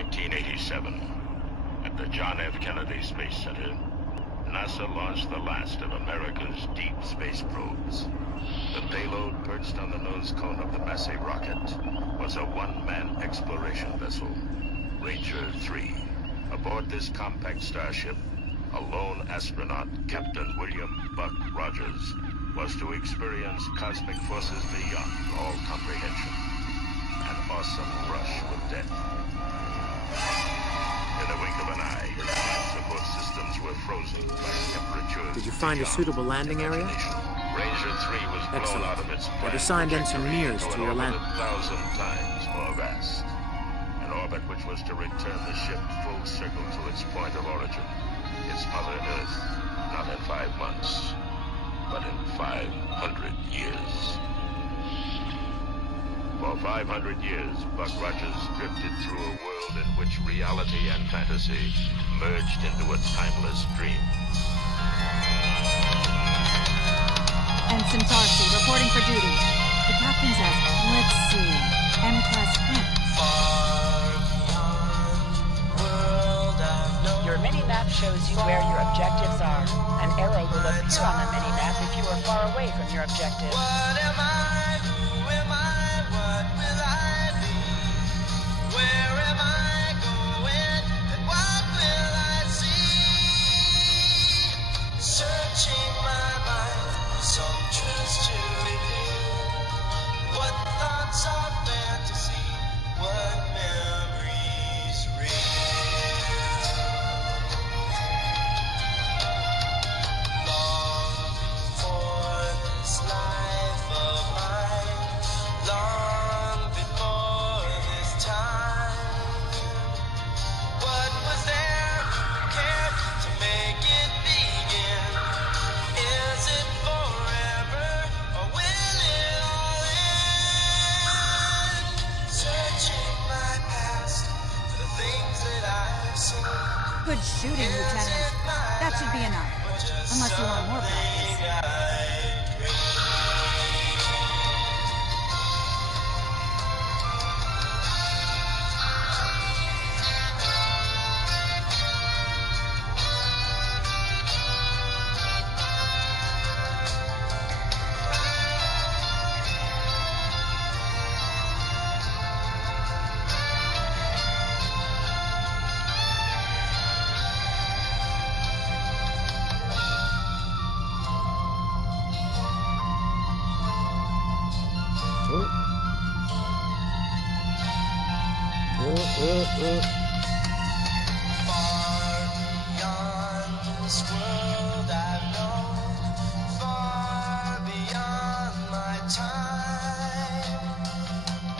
1987, at the John F. Kennedy Space Center, NASA launched the last of America's deep space probes. The payload perched on the nose cone of the Massey rocket was a one-man exploration vessel, Ranger 3. Aboard this compact starship, a lone astronaut, Captain William "Buck" Rogers, was to experience cosmic forces beyond all comprehension. An awesome brush with death. In the wink of an eye, his life support systems were frozen by temperatures. Did you find a suitable landing area? Ranger 3 was blown out of its I've assigned engineers to your land. 1,000 times more vast. An orbit which was to return the ship full circle to its point of origin, its Mother Earth, not in 5 months, but in 500 years. For 500 years, Buck Rogers drifted through a world in which reality and fantasy merged into a timeless dream. Ensign Tarsi, reporting for duty. The captain says, let's see, M-Class planets. Your mini-map shows you where your objectives are. An arrow will appear on the mini-map if you are far away from your objective. What am I? Who am I? What will I be? Where am I going? And what will I see? Searching my mind for some truths to reveal. What thoughts are fantasy? What memories real? Long for this life of mine, long before this time. What was there? Who cared to make it begin? Is it forever, or will it all end? Searching my past for the things that I've seen. Good shooting, Lieutenant. That should be enough. Unless you want more practice. Far beyond this world I've known, far beyond my time.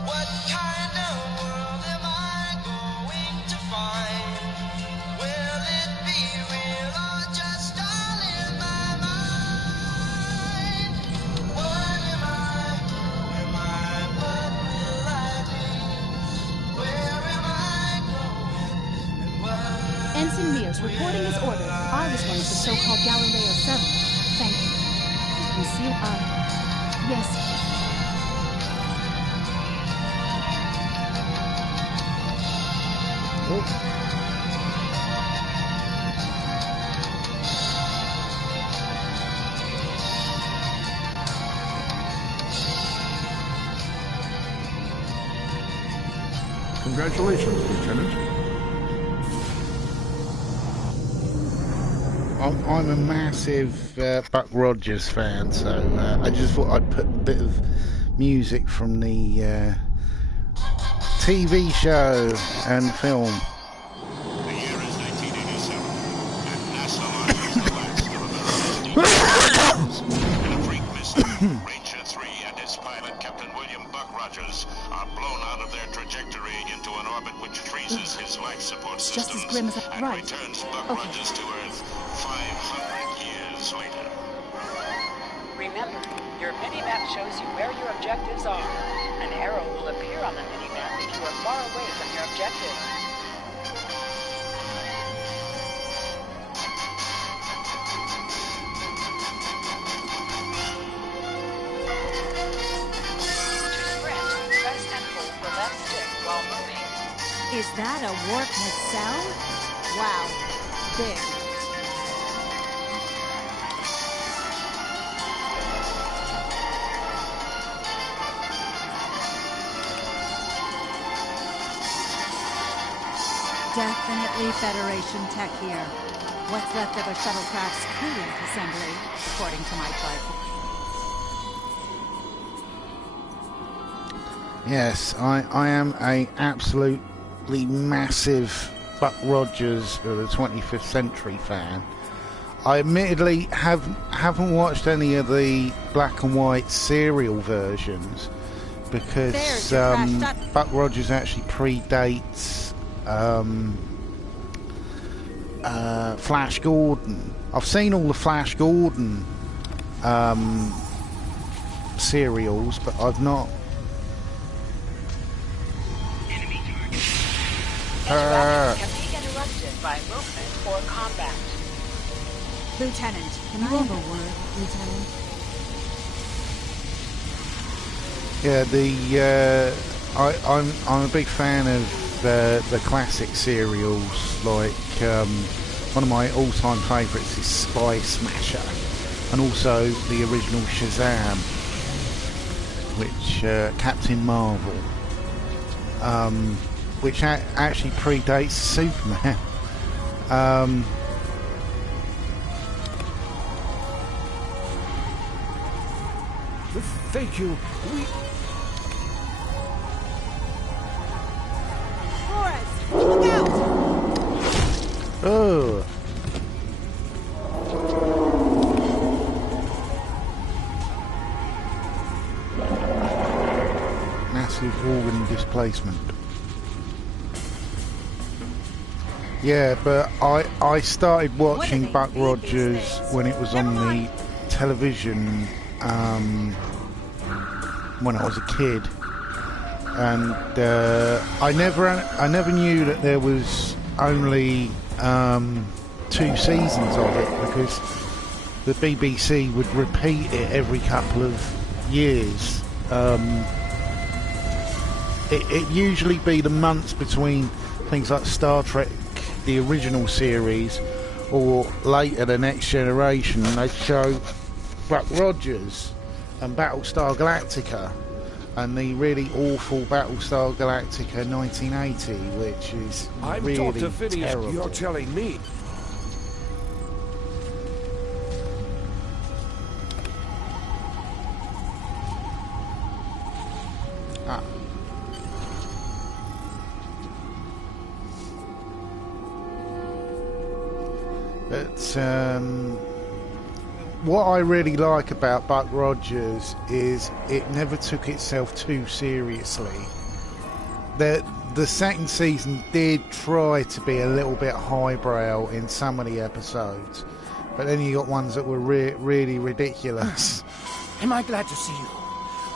What kind of world am I going to find? Will it be real or just all in my mind? What am I? Who am I? What will I be? Where am I going? And what? Ensign Mears reporting as ordered. I was one of the so-called Galileo 7. Thank you. You see it? Yes. Congratulations, Lieutenant. I'm a massive Buck Rogers fan, so I just thought I'd put a bit of music from the TV show and film. The year is 1987, and NASA launches the last of America's deep space. In a freak mission, Ranger 3 and its pilot, Captain William "Buck" Rogers, are blown out of their trajectory into an orbit which freezes his life support Just systems as grim as and right. returns Buck Okay. Rogers to Earth 500 years later. Remember, your mini-map shows you where your objectives are. An arrow will appear on the mini-map if you are far away from your objective. To sprint, press and hold the left stick while moving. Is that a warp nacelle? Wow. Big. Definitely Federation tech here. What's left of a shuttlecraft's cooling assembly, according to my tripod. Yes, I am a absolutely massive Buck Rogers of the 25th Century fan. I admittedly haven't watched any of the black and white serial versions because Buck Rogers actually predates Flash Gordon. I've seen all the Flash Gordon serials, but I've not. Interaction can be interrupted by movement or combat. Lieutenant, can I have a word, Lieutenant? Yeah, I'm a big fan of the classic serials. Like one of my all-time favourites is Spy Smasher, and also the original Shazam, which Captain Marvel, which actually predates Superman. Thank you. Flores, look out! Oh. Massive organ displacement. Yeah, but I started watching Buck Rogers when it was on the television when I was a kid, and I never knew that there was only 2 seasons of it, because the BBC would repeat it every couple of years. It usually be the months between things like Star Trek, the original series, or later the Next Generation. They'd show Buck Rogers and Battlestar Galactica, and the really awful Battlestar Galactica 1980, which is I'm really Dr. Phineas, terrible. you're telling me. But what I really like about Buck Rogers is it never took itself too seriously. The second season did try to be a little bit highbrow in some of the episodes, but then you got ones that were really ridiculous. Am I glad to see you?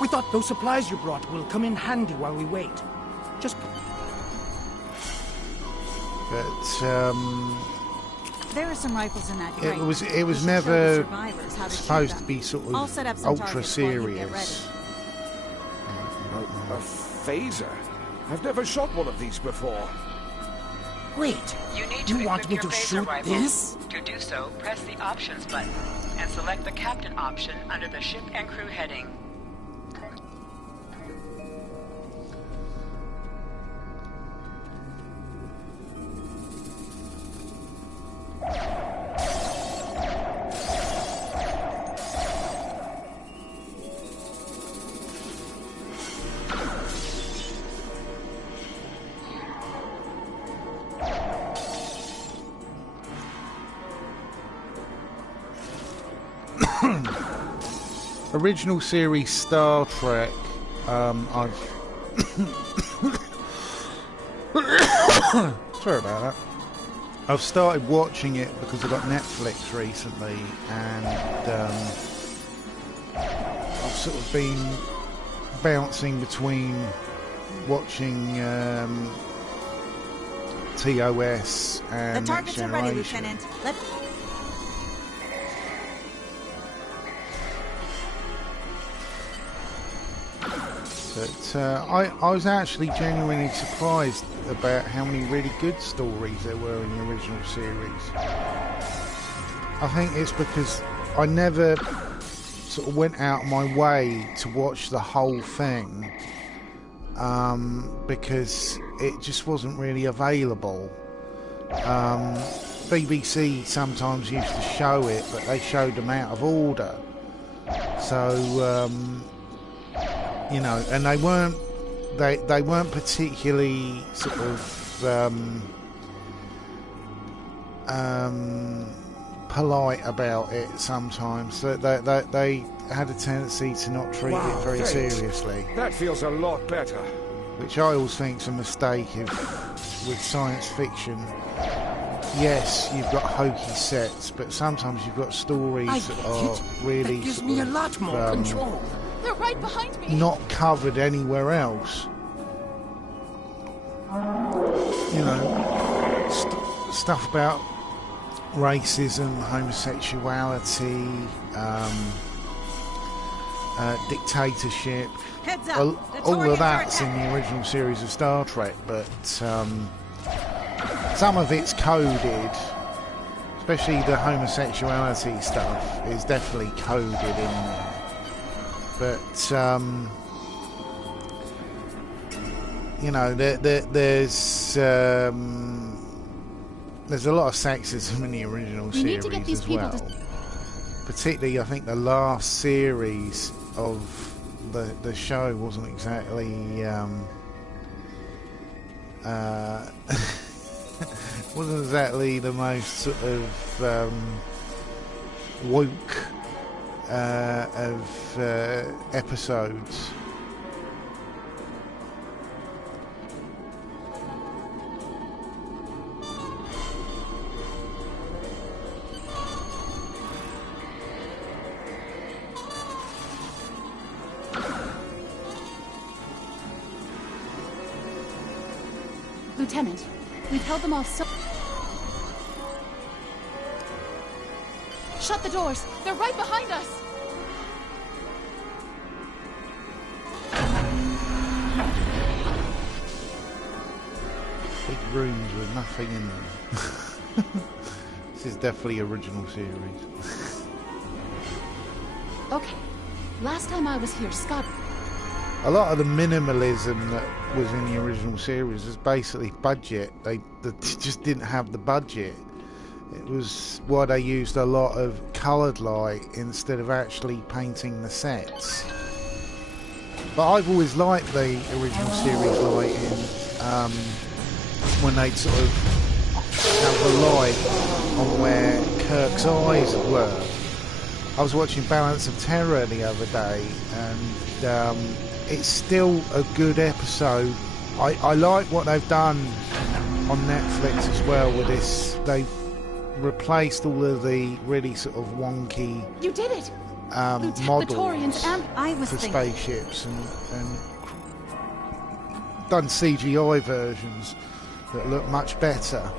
We thought those supplies you brought will come in handy while we wait. Just... But There are some rifles in that crate. it was never supposed to be sort of ultra serious. A phaser? I've never shot one of these before. wait. You need to want equip me your to phaser shoot rifle. this? To do so, press the Options button and select the Captain option under the Ship and Crew heading. Original series Star Trek, I've sorry about that. I've started watching it because I got Netflix recently, and I've sort of been bouncing between watching TOS and The targets are ready, Lieutenant. But I was actually genuinely surprised about how many really good stories there were in the original series. I think it's because I never sort of went out of my way to watch the whole thing, because it just wasn't really available. BBC sometimes used to show it, but they showed them out of order. So, you know, and they weren't particularly sort of polite about it sometimes. They had a tendency to not treat it very seriously. That feels a lot better. Which I always think is a mistake with science fiction. Yes, you've got hokey sets, but sometimes you've got stories that are really That gives me a lot more control. They're right behind me. not covered anywhere else. You know, stuff about racism, homosexuality, dictatorship. Heads up. All of that's in the original series of Star Trek, but some of it's coded, especially the homosexuality stuff is definitely coded in there. But you know, there's a lot of sexism in the original series as well. Particularly, I think the last series of the show wasn't exactly wasn't exactly the most sort of woke of episodes. Lieutenant, we've held them off so... Shut the doors! They're right behind us! Big rooms with nothing in them. This is definitely original series. Okay. Last time I was here, Scott... A lot of the minimalism that was in the original series is basically budget. They just didn't have the budget. It was why they used a lot of coloured light instead of actually painting the sets. But I've always liked the original series lighting, when they'd sort of have the light on where Kirk's eyes were. I was watching Balance of Terror the other day, and it's still a good episode. I like what they've done on Netflix as well with this. They've replaced all of the really sort of wonky You did it! models for spaceships and done CGI versions that look much better,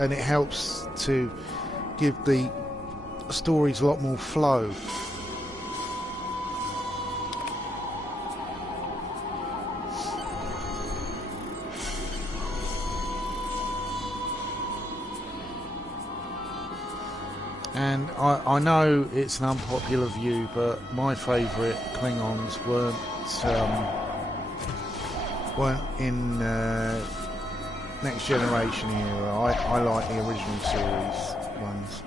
and it helps to give the stories a lot more flow. And I know it's an unpopular view, but my favourite Klingons weren't in Next Generation era. I like the original series ones.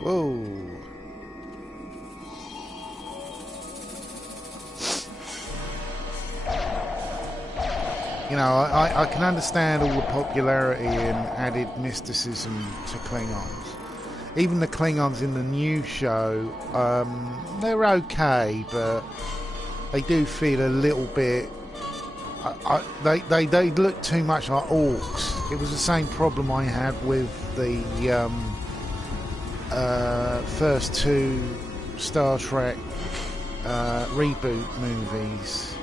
Whoa. You know, I can understand all the popularity and added mysticism to Klingons. Even the Klingons in the new show, they're okay, but they do feel a little bit... They look too much like orcs. It was the same problem I had with the first two Star Trek reboot movies.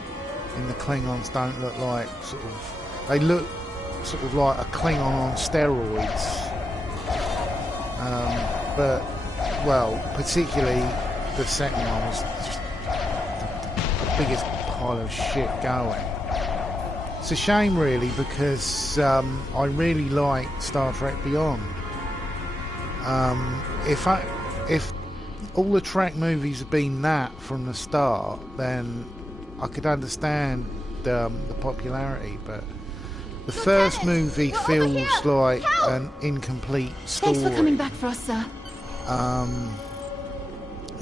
in the Klingons don't look like sort of... They look sort of like a Klingon on steroids. But, well, particularly the second one was just the biggest pile of shit going. It's a shame, really, because I really like Star Trek Beyond. If all the Trek movies had been that from the start, then I could understand the popularity, but the first movie feels like an incomplete story. Thanks for coming back for us, sir.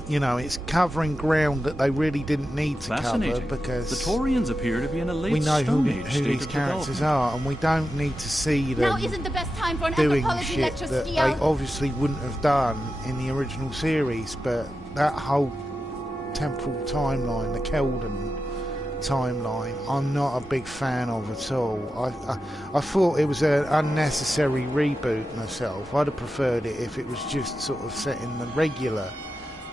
You know, it's covering ground that they really didn't need to cover because the Taurians appear to be in a late we know who Stone Age these characters are, and we don't need to see them Now isn't the best time for an doing anthropology shit lecture, that they Skiel. obviously wouldn't have done in the original series. But that whole temporal timeline, the Kelden timeline, I'm not a big fan of at all. I thought it was an unnecessary reboot myself. I'd have preferred it if it was just sort of set in the regular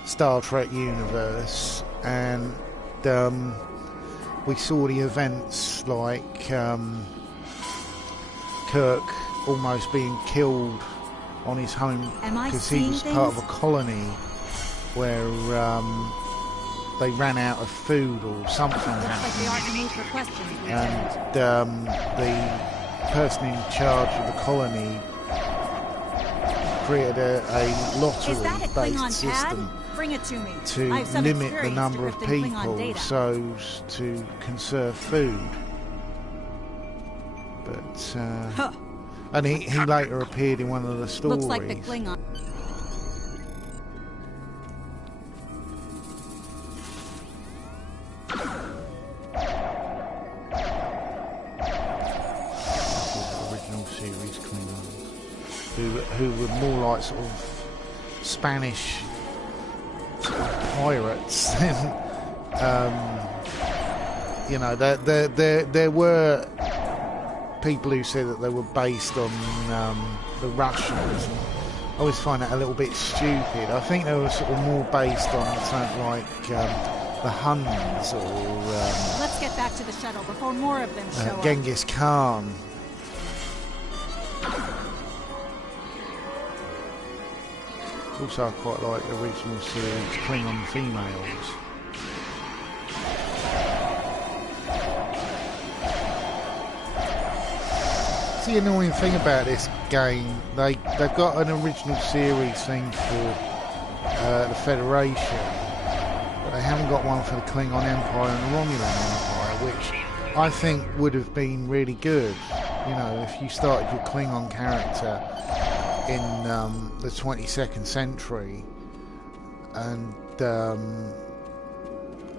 Star Trek universe, and we saw the events like Kirk almost being killed on his home because he was part of a colony where they ran out of food or something happened, and the person in charge of the colony created a lottery-based system Bring it to me. to limit the number of people so as to conserve food. But and he later appeared in one of the stories. Looks like the Klingon. Original series Klingons, who were more like sort of Spanish pirates. You know, there were people who said that they were based on the Russians. I always find that a little bit stupid. I think they were sort of more based on something like the Huns or Let's get back to the shuttle before more of them show up. Genghis Khan. Also, I quite like the original series Klingon females. It's the annoying thing about this game. They've got an original series thing for the Federation, but they haven't got one for the Klingon Empire and the Romulan Empire, which I think would have been really good. You know, if you started your Klingon character in the 22nd century, and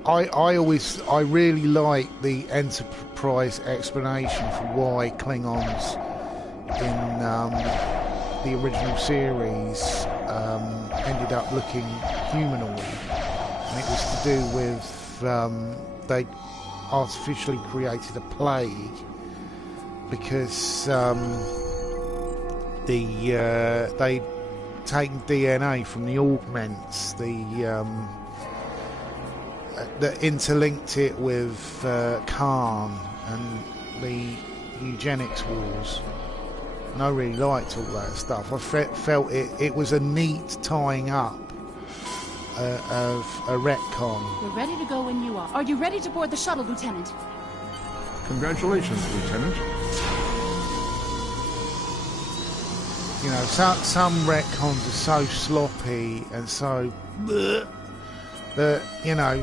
I really like the Enterprise explanation for why Klingons in the original series ended up looking humanoid, and it was to do with they artificially created a plague because they'd taken DNA from the augments, that interlinked it with Khan and the eugenics wars, and I really liked all that stuff. I felt it was a neat tying up of a retcon. We're ready to go when you are. Are you ready to board the shuttle, Lieutenant? Congratulations, Lieutenant. You know, some retcons are so sloppy and so bleh, that, you know,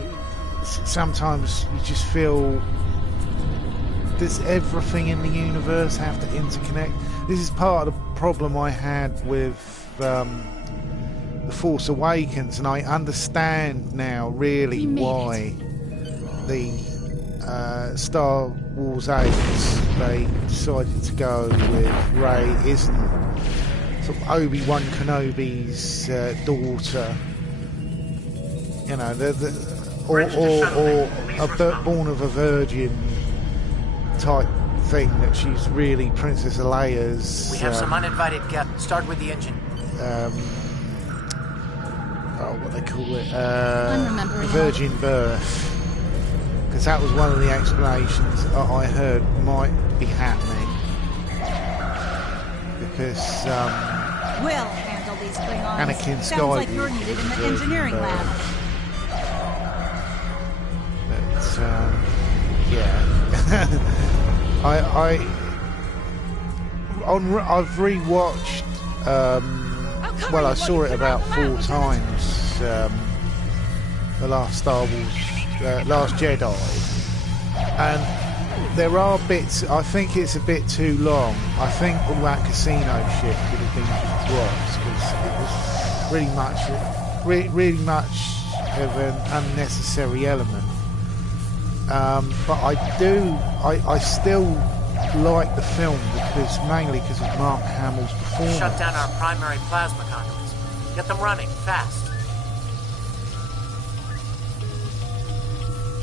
sometimes you just feel, does everything in the universe have to interconnect? This is part of the problem I had with The Force Awakens, and I understand now really why the Star Wars 8 they decided to go with Rey isn't sort of Obi-Wan Kenobi's daughter, you know, or born of a virgin type thing, that she's really Princess Leia's. We have some uninvited guests. Start with the engine. What they call it, virgin birth. because that was one of the explanations I heard might be happening. Because We'll handle these Klingons. Anakin Sounds like you're Skywalker needed in was the engineering lab. But yeah, I've rewatched. Well, I saw it about 4 times. The last Star Wars, Last Jedi, and there are bits. I think it's a bit too long. I think all that casino shit could have been dropped because it was really much of an unnecessary element. But I still like the film mainly because of Mark Hamill's performance. Shut down our primary plasma conduits. Get them running, fast.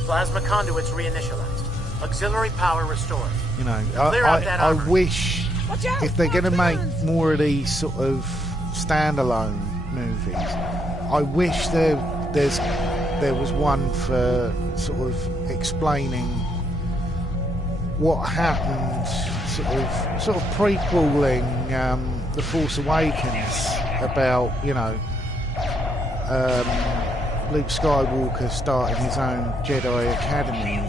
Plasma conduits reinitialized. Auxiliary power restored. You know, I wish if they're going to make more of these sort of standalone movies, I wish there was one for sort of explaining what happened, sort of prequeling The Force Awakens about, you know, Luke Skywalker starting his own Jedi Academy,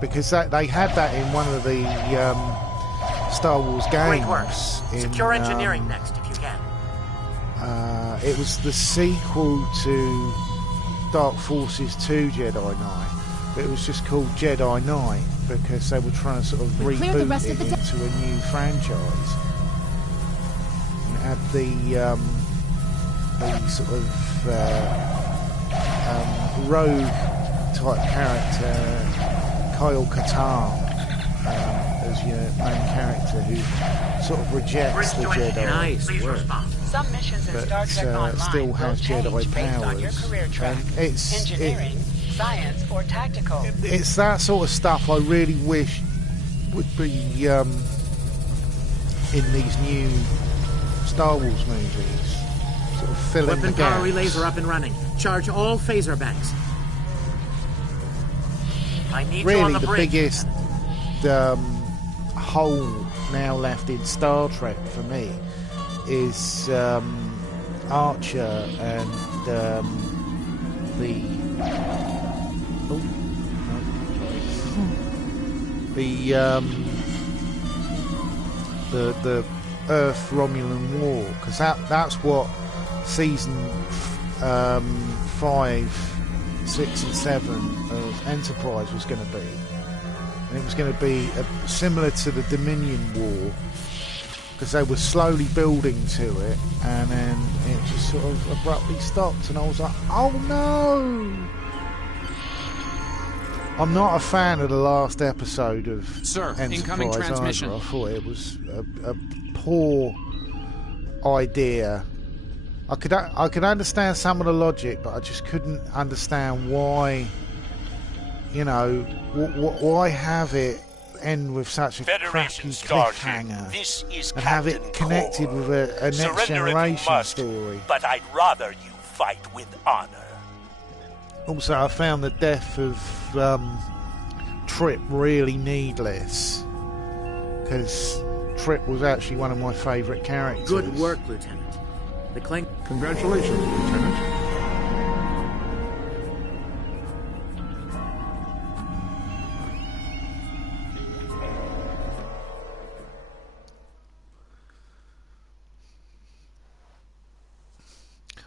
because they had that in one of the Star Wars games. Great work. Secure engineering next, if you can. It was the sequel to Dark Forces 2 Jedi Knight, but it was just called Jedi Knight because they were trying to sort of reboot it into a new franchise. And it had the sort of rogue type character, Kyle Katarn, as your main character, who sort of rejects the Jedi. Nice work. Some missions in Star Trek Online still has Jedi based on your powers. career track, engineering, science, or tactical. It's that sort of stuff I really wish would be in these new Star Wars movies, sort of filling Weapon the gaps. power relays are up and running. Charge all phaser banks. I need you on Really, the the bridge. biggest hole now left in Star Trek for me is Archer and the Earth Romulan War, because that's what season 5, 6 and 7 of Enterprise was going to be. And it was going to be similar to the Dominion War, because they were slowly building to it, and then it just sort of abruptly stopped, and I was like, oh no! I'm not a fan of the last episode of incoming transmission. either. I thought it was a poor idea. I could understand some of the logic, but I just couldn't understand why. You know, why have it end with such a crappy cliffhanger and have it connected with a next generation story? But I'd rather you fight with honor. Also, I found the death of Trip really needless, because Trip was actually one of my favourite characters. Good work, Lieutenant. The Congratulations, Lieutenant.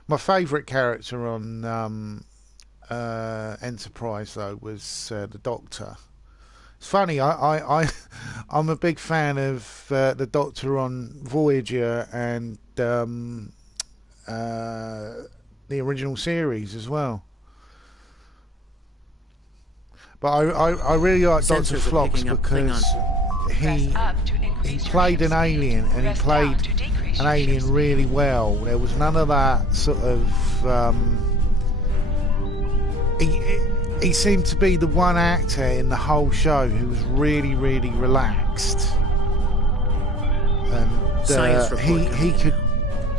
My favourite character on Enterprise, though, was the Doctor. It's funny, I'm a big fan of the Doctor on Voyager and the original series as well. But I really like Dr. Phlox because he played an alien, and he played an alien really well. There was none of that sort of he seemed to be the one actor in the whole show who was really, really relaxed, and he could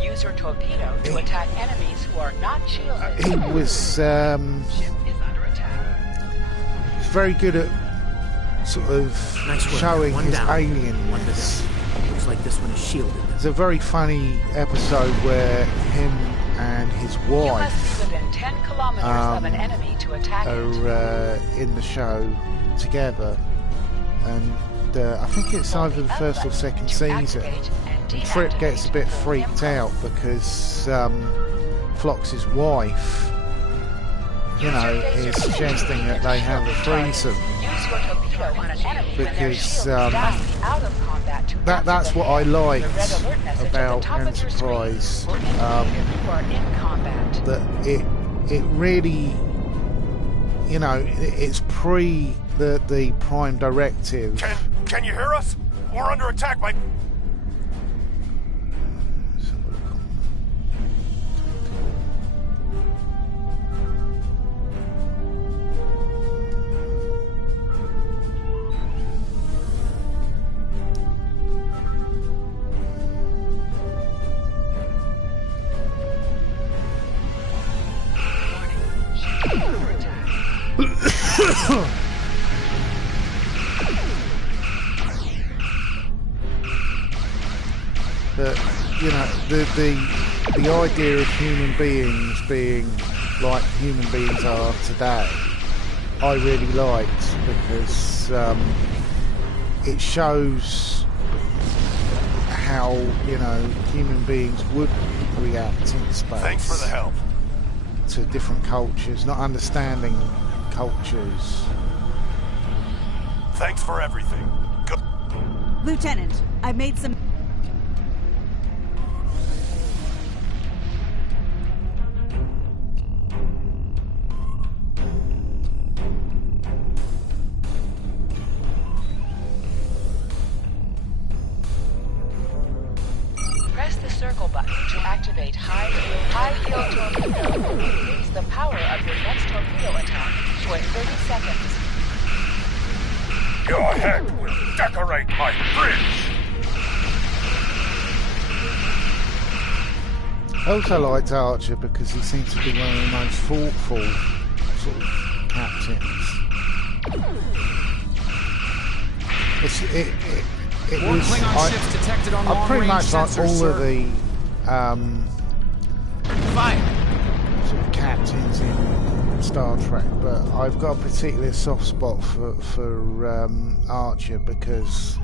use your torpedo to attack enemies who are not shielded. He was Ship is under attack. very good at sort of showing his alienness. Looks like this one is shielded. There's a very funny episode where him and his wife You must be within 10 kilometers of an enemy to attack are in the show together, and I think it's either the first or second season. And Trip gets a bit freaked out because Phlox's wife, you know, is suggesting that they have a threesome because that's what I liked about Enterprise, that it really, you know, it's pre the Prime Directive. Can you hear us? We're under attack by... But you know, the idea of human beings being like human beings are today, I really liked, because it shows how, you know, human beings would react in space. Thanks for the help. To different cultures, not understanding cultures. Thanks for everything. Lieutenant, I made some... Press the circle button to activate high field torpedo. Use the power of your next torpedo attack for 30 seconds. Your head will decorate my bridge! I also liked Archer because he seemed to be one of the most thoughtful sort of captains. It was I pretty much like all of the sort of captains in Star Trek, but I've got a particular soft spot for Archer because,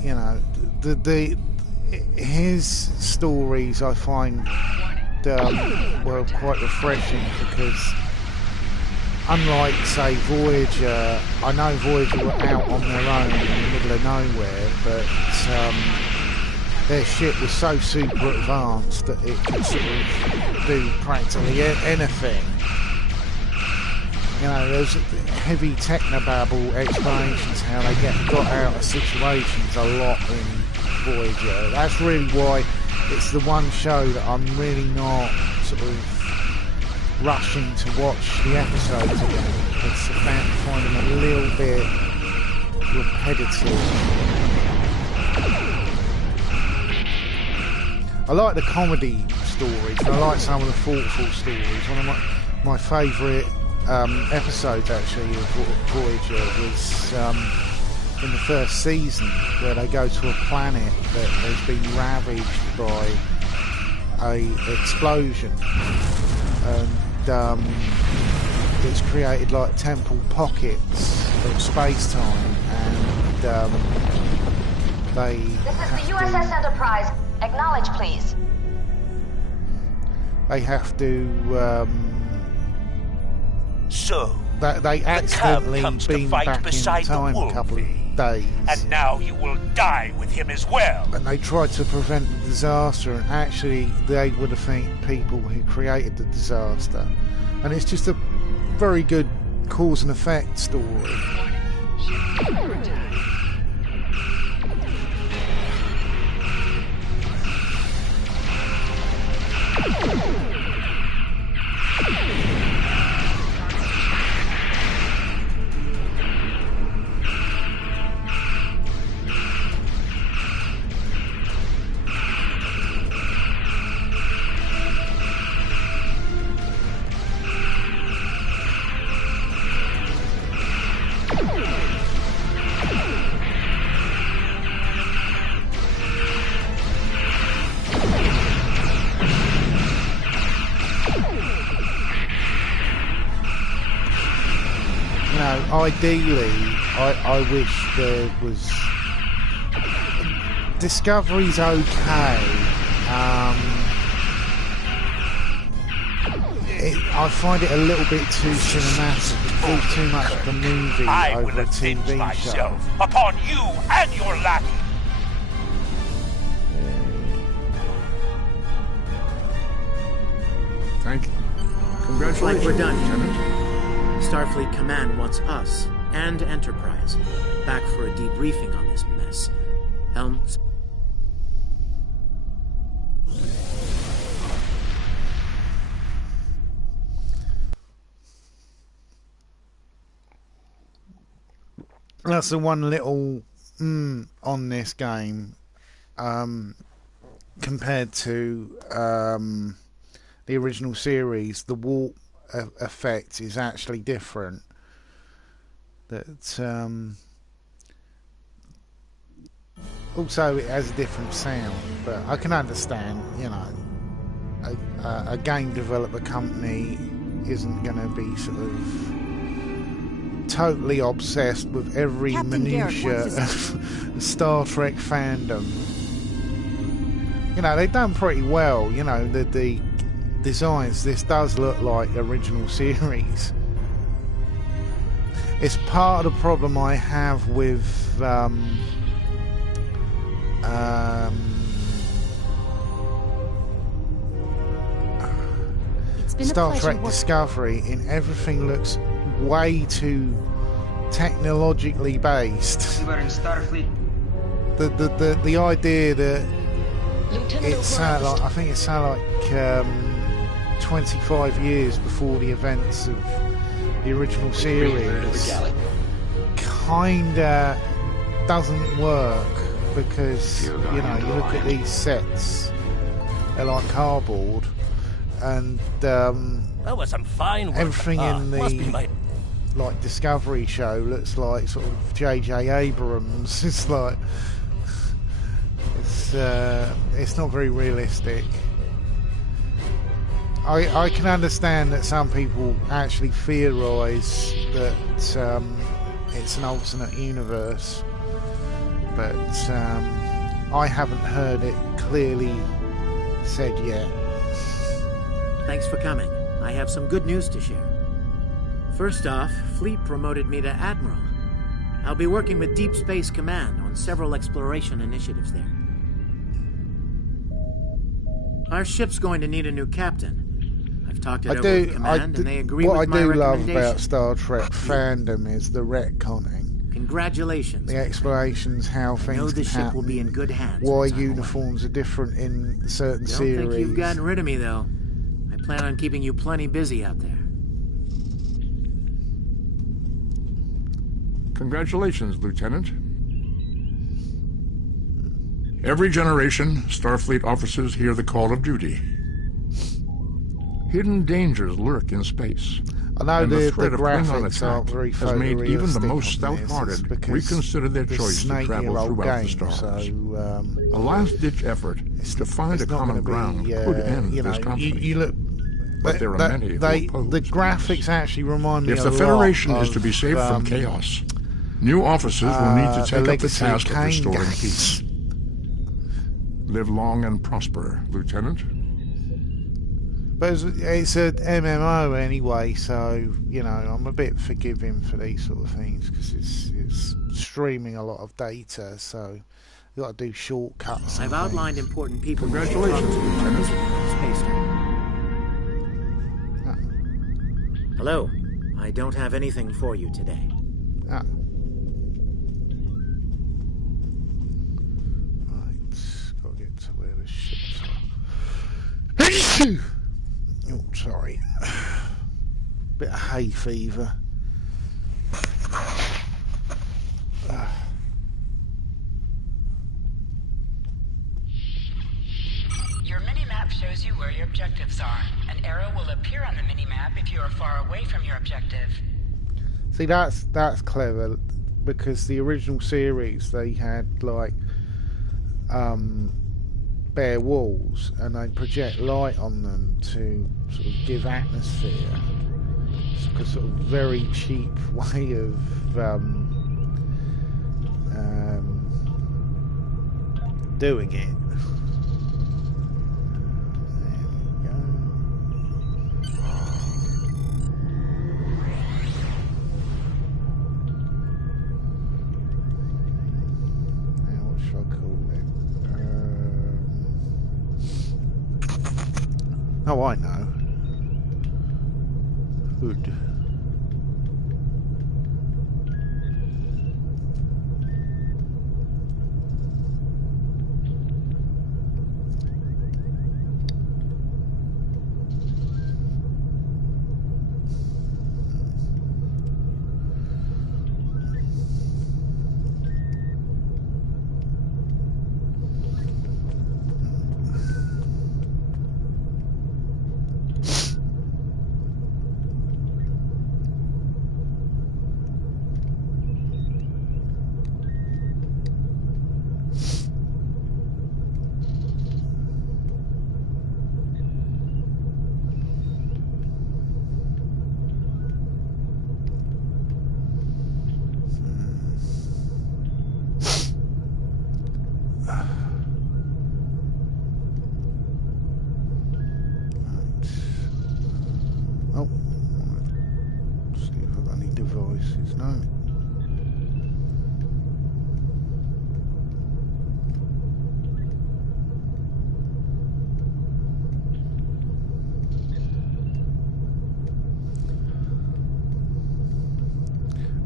you know, his stories I find were quite refreshing, because unlike, say, Voyager, I know Voyager were out on their own in the middle of nowhere, but their ship was so super advanced that it could sort of do practically anything. You know, there's heavy technobabble explanations how they got out of situations a lot in Voyager. That's really why it's the one show that I'm really not sort of rushing to watch the episodes again, because I find them a little bit repetitive. I like the comedy stories, and I like some of the thoughtful stories. One of my favourite episodes actually of Voyager was in the first season, where they go to a planet that has been ravaged by a explosion, and it's created like temporal pockets of space-time, and they This is the USS Enterprise. Acknowledge, please. They have to So they accidentally beam back in time a couple of days, and now you will die with him as well. and they tried to prevent the disaster, and actually they were the people who created the disaster, and it's just a very good cause and effect story. ideally, I wish there was... Discovery's okay. I find it a little bit too cinematic. It feels too much like a movie over a TV show. Upon you and your lackey. Thank you. Congratulations. Like we're done, Lieutenant. Starfleet Command wants us and Enterprise back for a debriefing on this mess. Helm. That's the one little on this game compared to the original series. The warp effect is actually different. That also it has a different sound, but I can understand, you know, a game developer company isn't going to be sort of totally obsessed with every minutiae of Star Trek fandom. You know, they've done pretty well. You know, the designs. This does look like original series. It's part of the problem I have with Star Trek Discovery. In everything looks way too technologically based. We were in Starfleet. The idea that it's like, I think it's like 25 years before the events of the original series kinda doesn't work, because you know, you look at these sets, they're like cardboard, and that was some fine work. Everything in the like Discovery show looks like sort of J.J. Abrams. It's like it's not very realistic. I can understand that some people actually theorise that it's an alternate universe, but I haven't heard it clearly said yet. Thanks for coming. I have some good news to share. First off, Fleet promoted me to Admiral. I'll be working with Deep Space Command on several exploration initiatives there. Our ship's going to need a new captain. I've talked it over with Command, and they agree with my recommendation. What I do love about Star Trek fandom is the retconning. Congratulations. The explanations, how things can happen. Will be in good hands. Why uniforms are different in certain series. Don't think you've gotten rid of me, though. I plan on keeping you plenty busy out there. Congratulations, Lieutenant. Every generation, Starfleet officers hear the call of duty. Hidden dangers lurk in space. I know and the threat of Klingon attack has made even the most stout-hearted reconsider their choice to travel throughout the stars. A last-ditch effort to find a common ground could end this conflict. But there are many who oppose. The graphics actually remind me of the Federation is to be saved from chaos, new officers will need to take up the task of restoring peace. Live long and prosper, Lieutenant. But it's an MMO anyway, so, you know, I'm a bit forgiving for these sort of things, because it's streaming a lot of data, so you've got to do shortcuts. I've outlined important people. Congratulations, Lieutenant. Space time. Hello. I don't have anything for you today. Right, got to get to where the ships are. Oh, sorry. Bit of hay fever. Your mini-map shows you where your objectives are. An arrow will appear on the mini-map if you are far away from your objective. See, that's clever, because the original series, they had, like, bare walls, and they project light on them to sort of give atmosphere. sort of very cheap way of doing it. Oh, I know. Hood.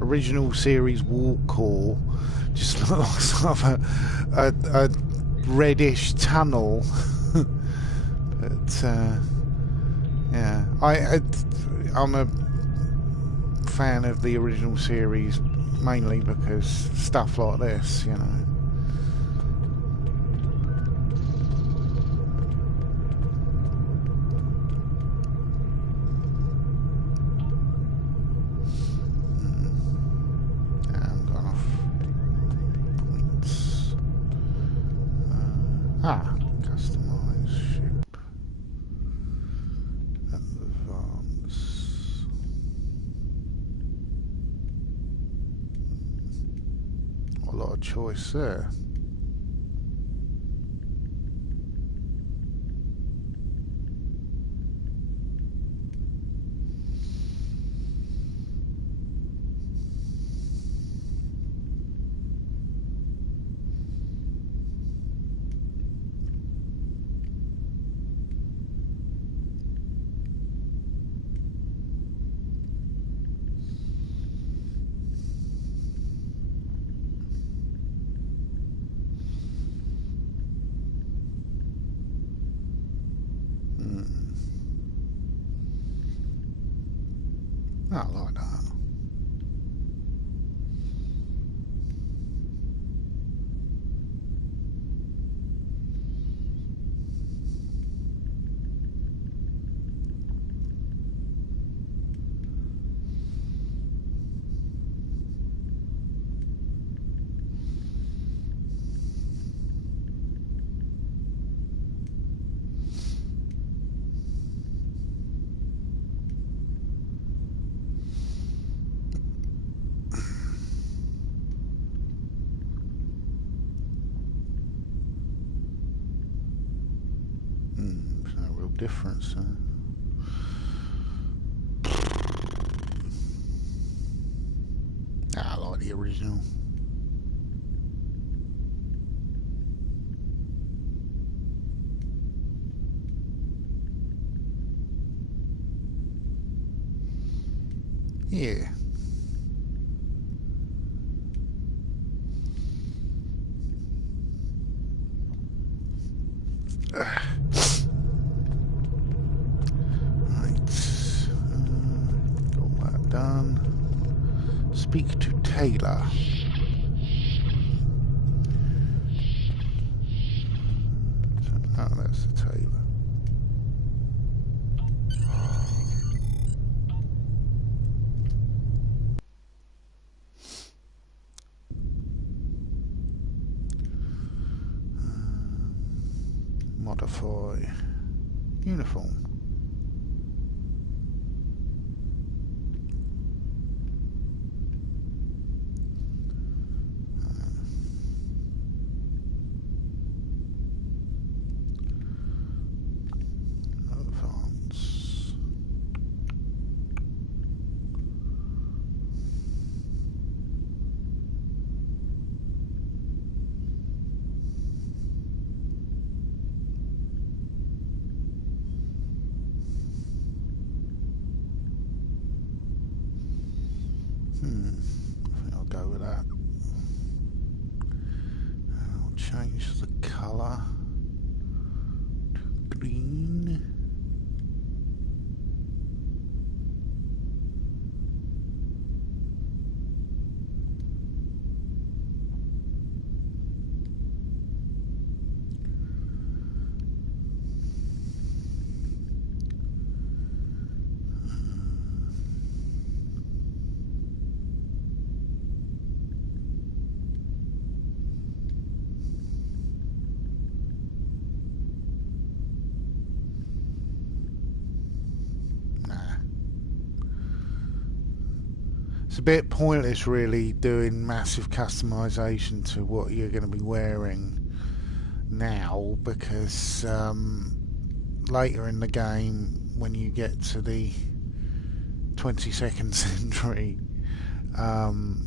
Original series walk core just looks like sort of a reddish tunnel. But yeah, I'm a fan of the original series mainly because stuff like this, you know. Customize ship. Advance. A lot of choice there. I like that. There's no real difference. I like the original. Yeah. Got that done. Speak to Taylor. Oh, that's the Taylor. Modify. Uniform. go with that. I'll change the colour to green. It's a bit pointless really doing massive customization to what you're going to be wearing now, because later in the game when you get to the 22nd century,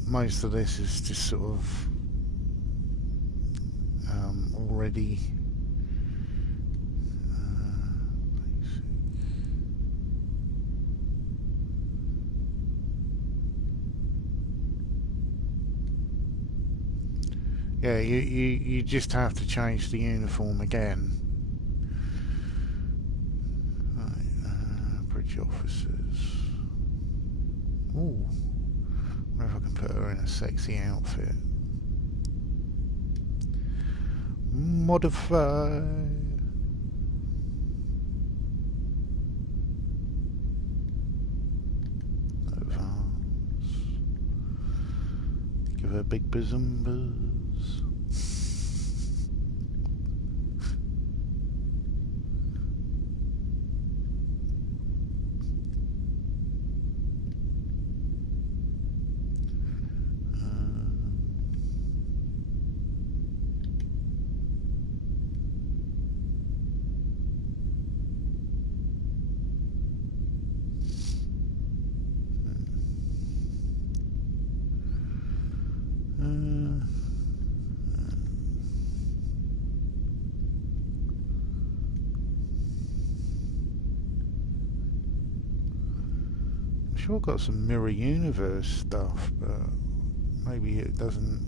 most of this is just sort of already yeah, you just have to change the uniform again. Right, bridge officers. Ooh, I wonder if I can put her in a sexy outfit. Modify. Advance. Give her big bazumbas. Sure got some mirror universe stuff, but maybe it doesn't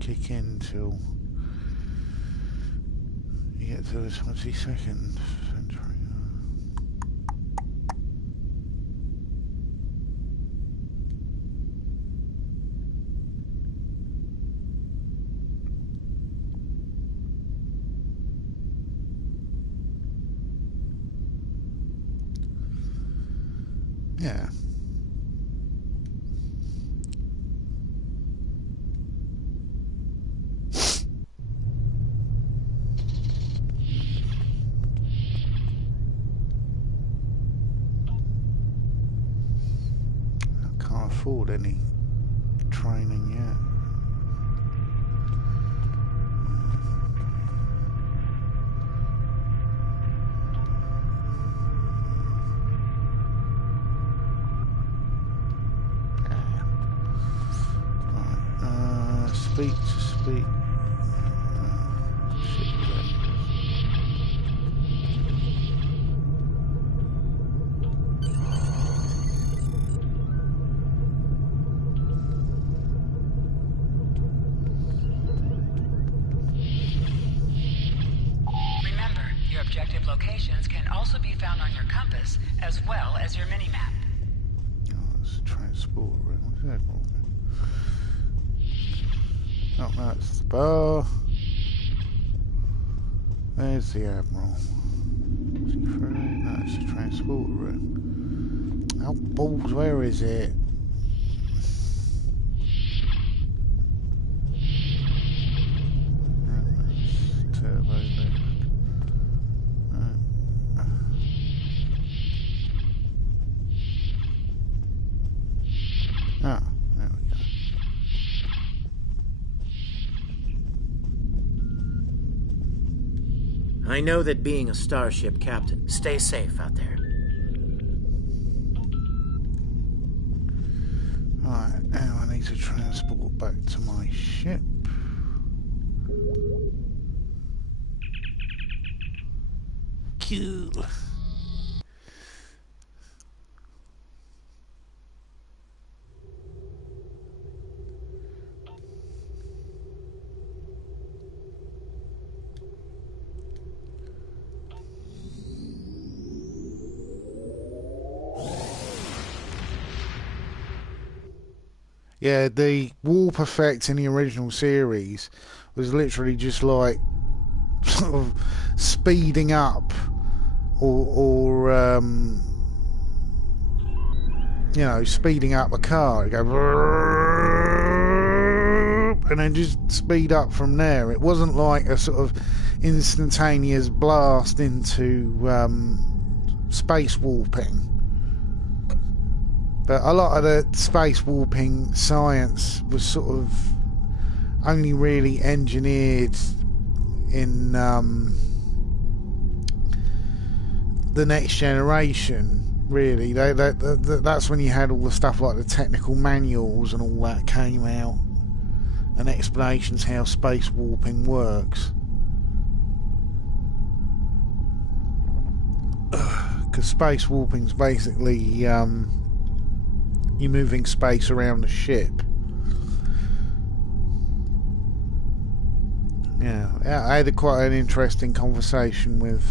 kick in till you get to the 22nd century. Yeah. I can't afford any training yet. Speak to speak. Remember, your objective locations can also be found on your compass as well as your mini-map. Oh, it's a transport room. What's that for? Oh, that's the bar. There's the Admiral. Is he through? No, it's the transport room. Oh, balls, where is it? Turbo lift. Ah, there we go. I know that being a starship captain, stay safe out there. Right, now I need to transport back to my ship. Cool. Yeah, the warp effect in the original series was literally just like sort of speeding up or you know, speeding up a car. It go and then just speed up from there. It wasn't like a sort of instantaneous blast into space warping. But a lot of the space warping science was sort of only really engineered in the Next Generation. Really, that's when you had all the stuff like the technical manuals and all that came out, and explanations how space warping works. Because space warping's basically you're moving space around the ship. Yeah, I had quite an interesting conversation with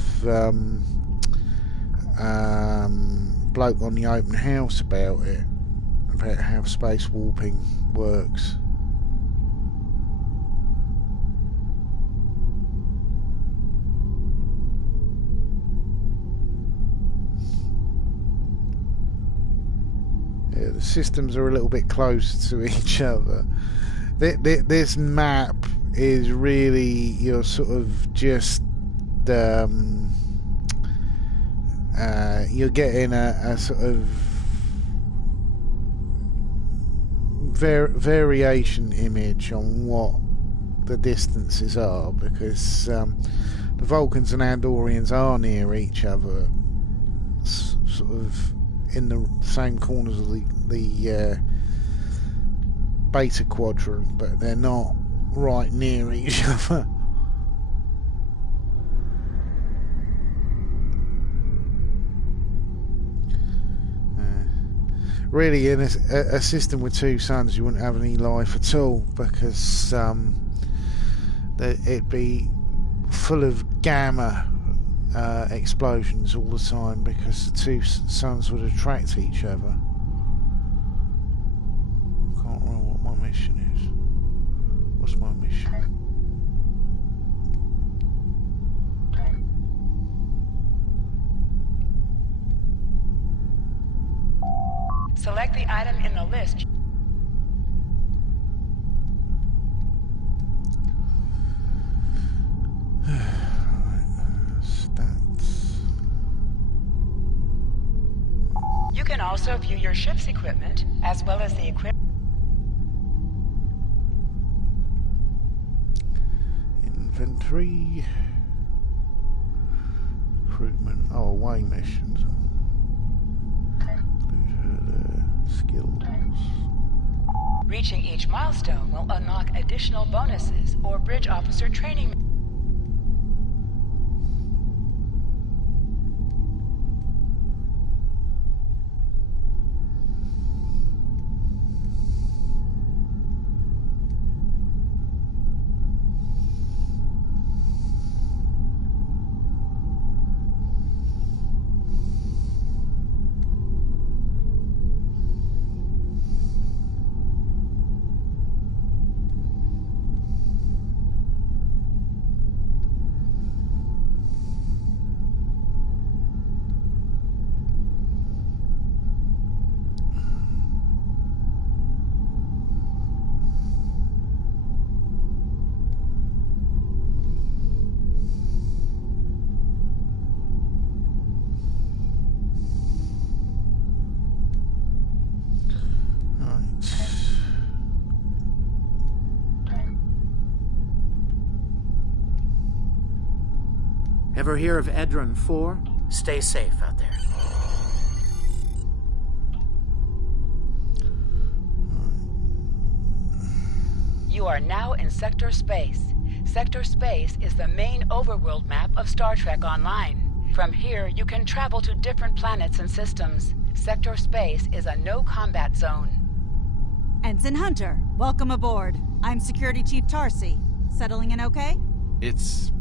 bloke on the open house about it, about how space warping works. Yeah, the systems are a little bit close to each other. This map is really, you're sort of just you're getting a sort of variation image on what the distances are, because the Vulcans and Andorians are near each other, sort of in the same corners of the Beta Quadrant, but they're not right near each other. Really, in a system with two suns, you wouldn't have any life at all, because it'd be full of gamma explosions all the time, because the two suns would attract each other. I can't remember what my mission is. What's my mission? Select the item in the list. Stats. You can also view your ship's equipment, as well as the equipment. Inventory. Recruitment. Oh, away missions. Skills. Reaching each milestone will unlock additional bonuses or bridge officer training. Ever hear of Edron 4? Stay safe out there. You are now in Sector Space. Sector Space is the main overworld map of Star Trek Online. From here, you can travel to different planets and systems. Sector Space is a no-combat zone. Ensign Hunter, welcome aboard. I'm Security Chief Tarsi. Settling in okay? It's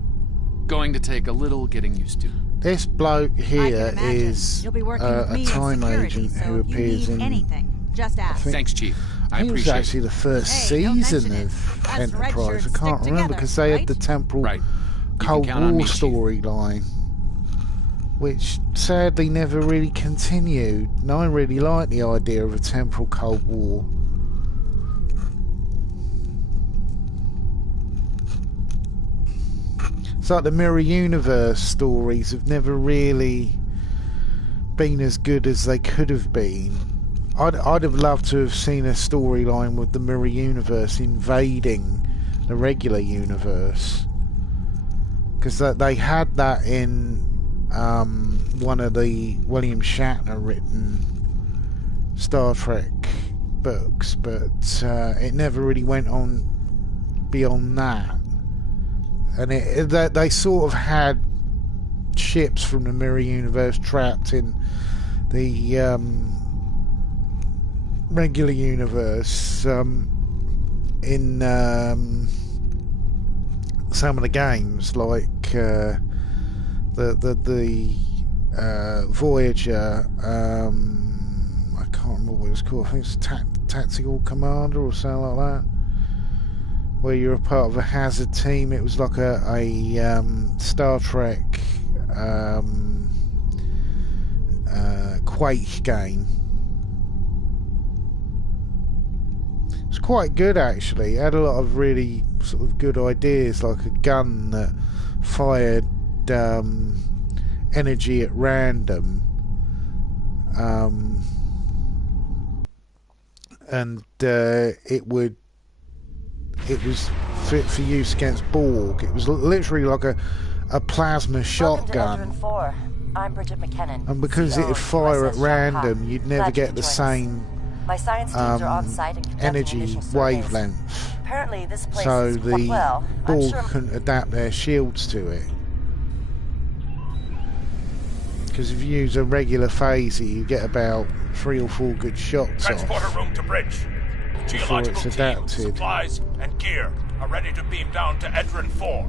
going to take a little getting used to. This bloke here is You'll be working with a me time security, agent so who if you appears need in anything, just ask. Thanks, Chief. I think it was actually the first season of Enterprise. I can't remember because they had the temporal Cold War storyline, which sadly never really continued. And I really like the idea of a temporal Cold War. It's like the Mirror Universe stories have never really been as good as they could have been. I'd have loved to have seen a storyline with the Mirror Universe invading the regular universe, because they had that in one of the William Shatner written Star Trek books, but it never really went on beyond that. And they sort of had ships from the Mirror Universe trapped in the regular universe in some of the games, like the Voyager. I can't remember what it was called. I think it's Tactical Commander or something like that, where you're a part of a hazard team. It was like a Star Trek Quake game. It's quite good actually. It had a lot of really sort of good ideas, like a gun that fired energy at random, and it was fit for use against Borg. It was literally like a plasma shotgun. I'm Bridget McKinnon. And because it'd fire at random, you'd never get the same My science teams are on site and energy wavelength. Apparently this place So is the well, Borg couldn't adapt their shields to it. Because if you use a regular phaser, you get about 3 or 4 good shots Transporter off room to bridge. before it's Geological team, adapted. supplies, and gear are ready to beam down to Edrin 4.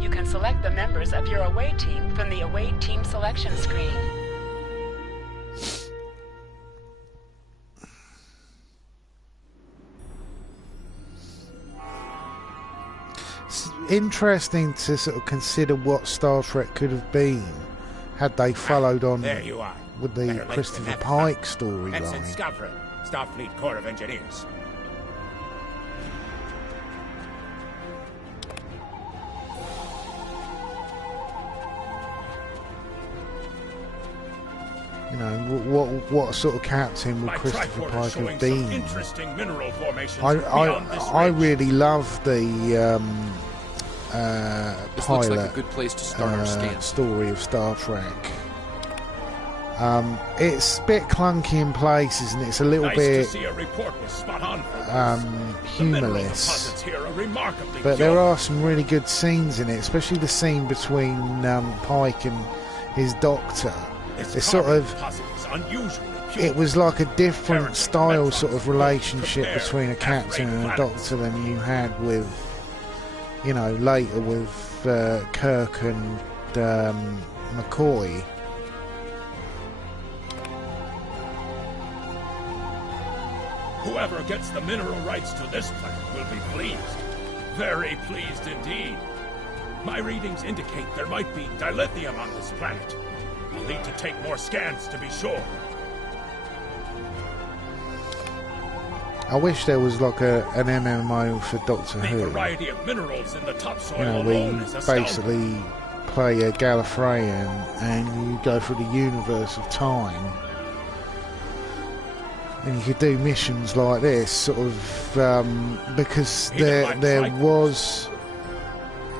You can select the members of your away team from the away team selection screen. It's interesting to sort of consider what Star Trek could have been had they followed on with the Christopher Pike storyline. Starfleet Corps of Engineers. You know, what sort of captain would Christopher Pike have been? I really love the This pilot looks like a good place to start our scan. Story of Star Trek. It's a bit clunky in places, and it's a little bit humorless. But there are some really good scenes in it, especially the scene between Pike and his doctor. It's sort of, it was like a different style sort of relationship between a captain and a doctor than you had with, you know, later with Kirk and McCoy. Whoever gets the mineral rights to this planet will be pleased. Very pleased indeed. My readings indicate there might be dilithium on this planet. We'll need to take more scans to be sure. I wish there was like an MMO for Doctor Who. The variety of minerals in the topsoil, you know, where you basically play a Gallifreyan and you go through the universe of time. And you could do missions like this, sort of, because there was,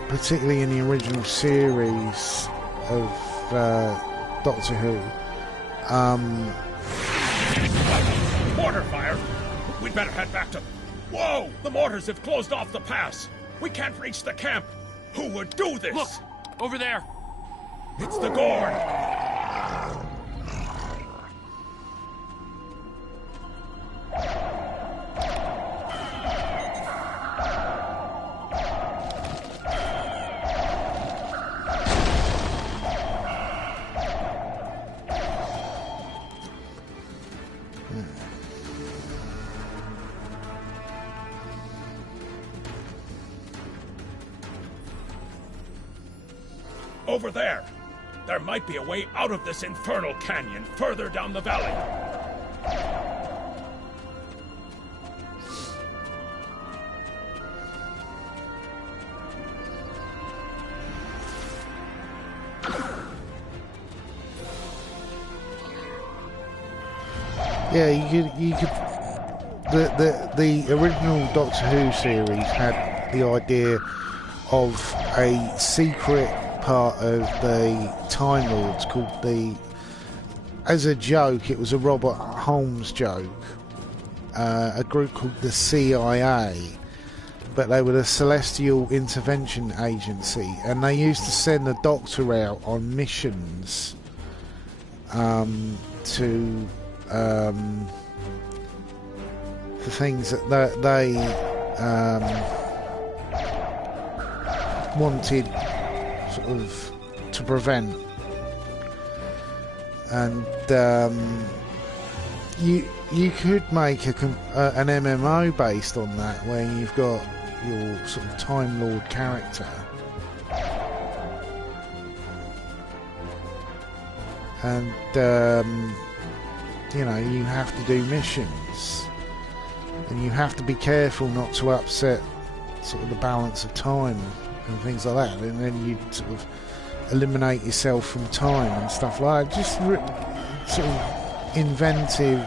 particularly in the original series of Doctor Who, mortar fire. We'd better head back to... Whoa! The mortars have closed off the pass. We can't reach the camp. Who would do this? Look! Over there! It's the Gorn! Over there. There might be a way out of this infernal canyon further down the valley. Yeah, you could. The original Doctor Who series had the idea of a secret part of the Time Lords called as a joke, it was a Robert Holmes joke, a group called the CIA, but they were the Celestial Intervention Agency, and they used to send the Doctor out on missions to for things that they wanted sort of to prevent, and you could make an MMO based on that, where you've got your sort of Time Lord character, and you know, you have to do missions, and you have to be careful not to upset sort of the balance of time and things like that, and then you sort of eliminate yourself from time and stuff like that. Just sort of inventive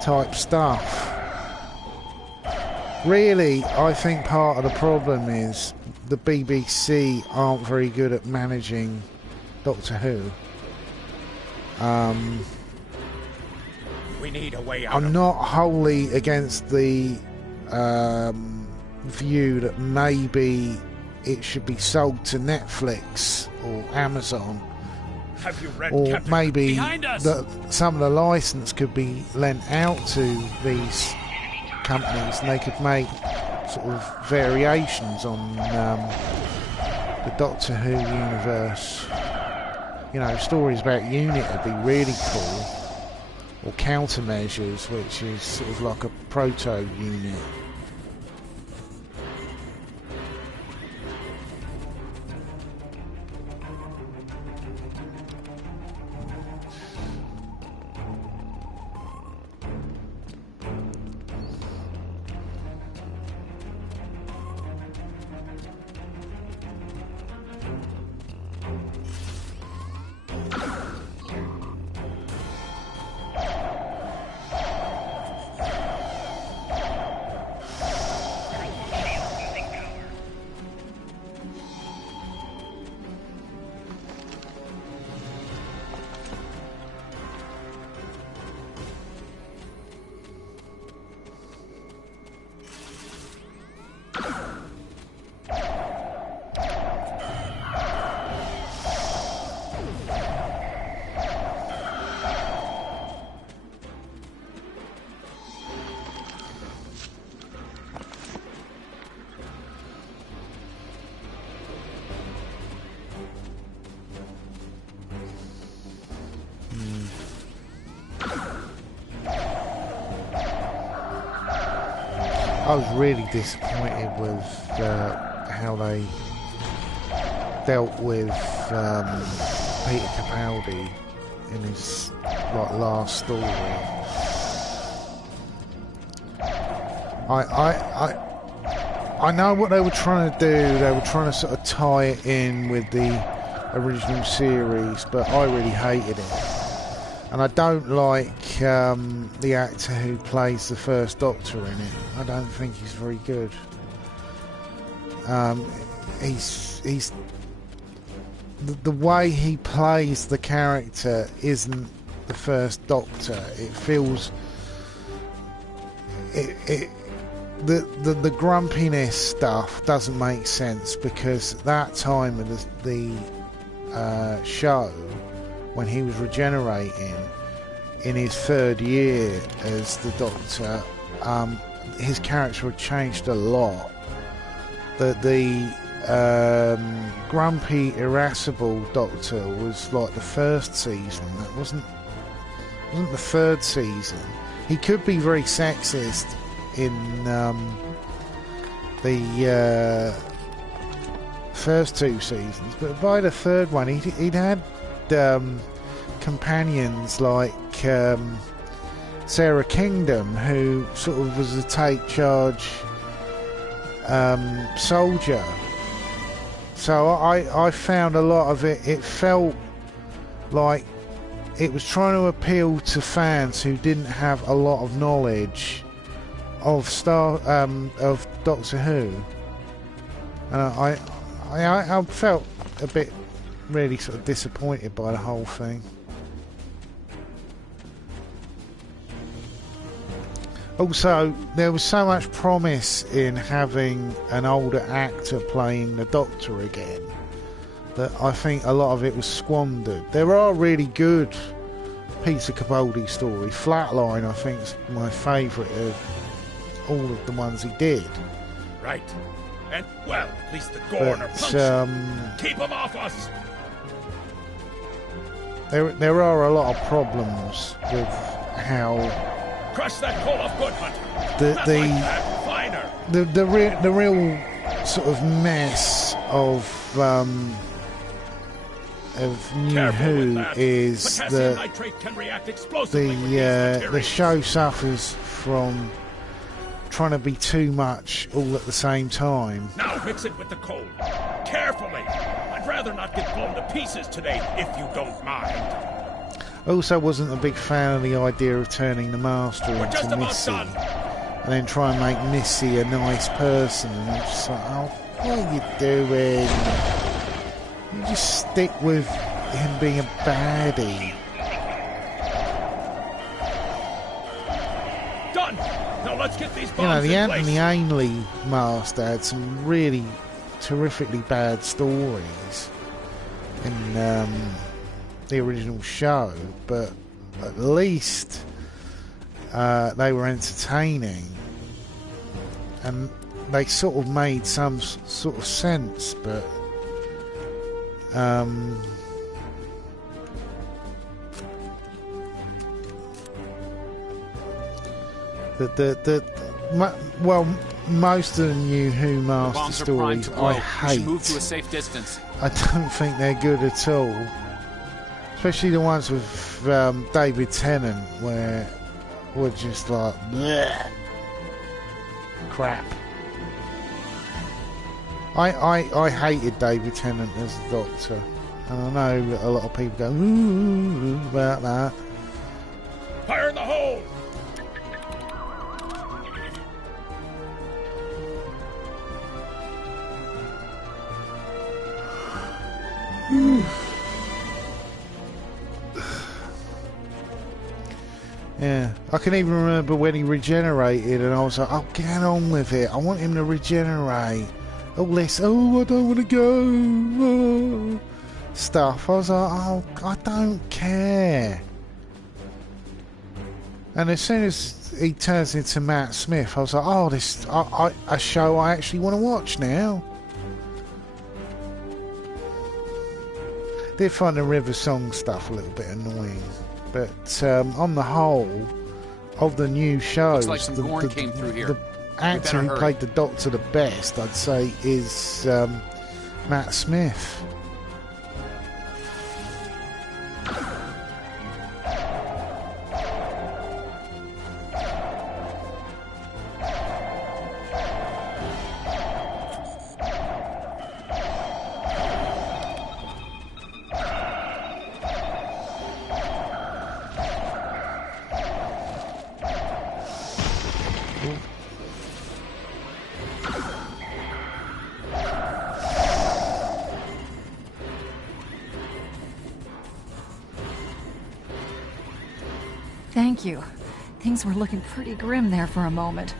type stuff. Really, I think part of the problem is the BBC aren't very good at managing Doctor Who. We need a way out. I'm not wholly against the view that maybe it should be sold to Netflix or Amazon, Have you read or Captain? maybe Behind us! that some of the license could be lent out to these companies, and they could make sort of variations on the Doctor Who universe. You know, stories about UNIT would be really cool, or Countermeasures, which is sort of like a proto-UNIT. I was really disappointed with how they dealt with Peter Capaldi in his last story. I know what they were trying to do. They were trying to sort of tie it in with the original series, but I really hated it. And I don't like the actor who plays the first Doctor in it. I don't think he's very good. He's the way he plays the character isn't the first Doctor. It feels the grumpiness stuff doesn't make sense, because at that time of the show, when he was regenerating in his 3rd year as the Doctor, his character had changed a lot. The grumpy, irascible Doctor was like the 1st season. That wasn't the 3rd season. He could be very sexist in the first 2 seasons, but by the 3rd one, he'd had companions like Sarah Kingdom, who sort of was a take charge soldier. So I found a lot of it. It felt like it was trying to appeal to fans who didn't have a lot of knowledge of Doctor Who, and I felt a bit really sort of disappointed by the whole thing. Also, there was so much promise in having an older actor playing the Doctor again that I think a lot of it was squandered. There are really good Peter Capaldi stories. Flatline, I think, is my favourite of all of the ones he did. Right. And, well, at least the Gorn are punching. Keep them off us! There are a lot of problems with how... Crush that coal off Good Hunter. The real sort of mess of New Who is that the show suffers from trying to be too much all at the same time. Now mix it with the coal. Carefully. I'd rather not get blown to pieces today, if you don't mind. Also wasn't a big fan of the idea of turning the Master into Missy and then try and make Missy a nice person, and I'm just like, oh, what are you doing? You just stick with him being a baddie. Done. Now let's get these bombs You know, the in Anthony place. Ainley Master had some really terrifically bad stories in the original show, but at least they were entertaining and they sort of made some sort of sense, but most of the New Who Master stories I hate. Move to a safe distance. I don't think they're good at all. Especially the ones with David Tennant, where we're just like, bleh, crap. I hated David Tennant as the Doctor, and I know a lot of people go ooh about that. Fire in the hole! Yeah, I can even remember when he regenerated and I was like, oh, get on with it, I want him to regenerate. All this, oh, I don't want to go, oh, stuff. I was like, oh, I don't care. And as soon as he turns into Matt Smith, I was like, oh, this a show I actually want to watch now. Did find the River Song stuff a little bit annoying, but on the whole, of the new shows, looks like some Gorn came through here. The actor who played the Doctor the best, I'd say, is Matt Smith. Thank you. Things were looking pretty grim there for a moment.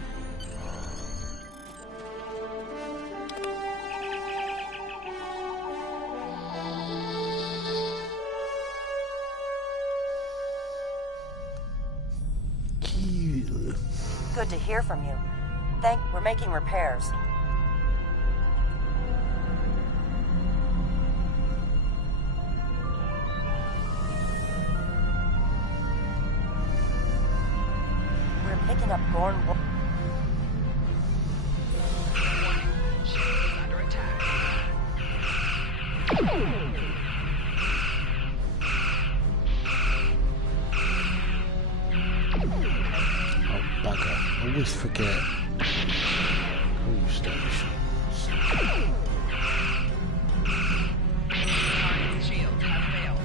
Good to hear from you. We're making repairs. We're picking up Gorn. Under attack. Bugger. I always forget. Crew stations. Target's shields have failed.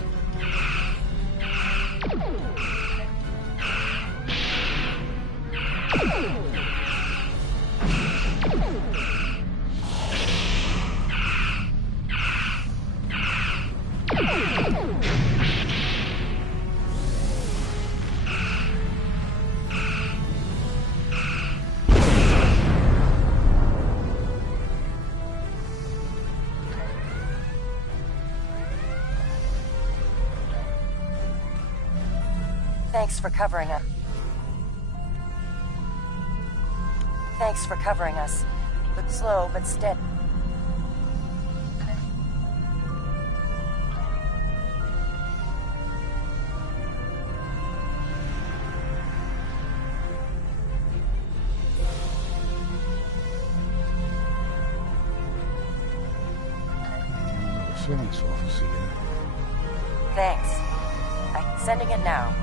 Thanks for covering us. Thanks for covering us. But slow, but steady. Science officer here. Thanks. I'm sending it now.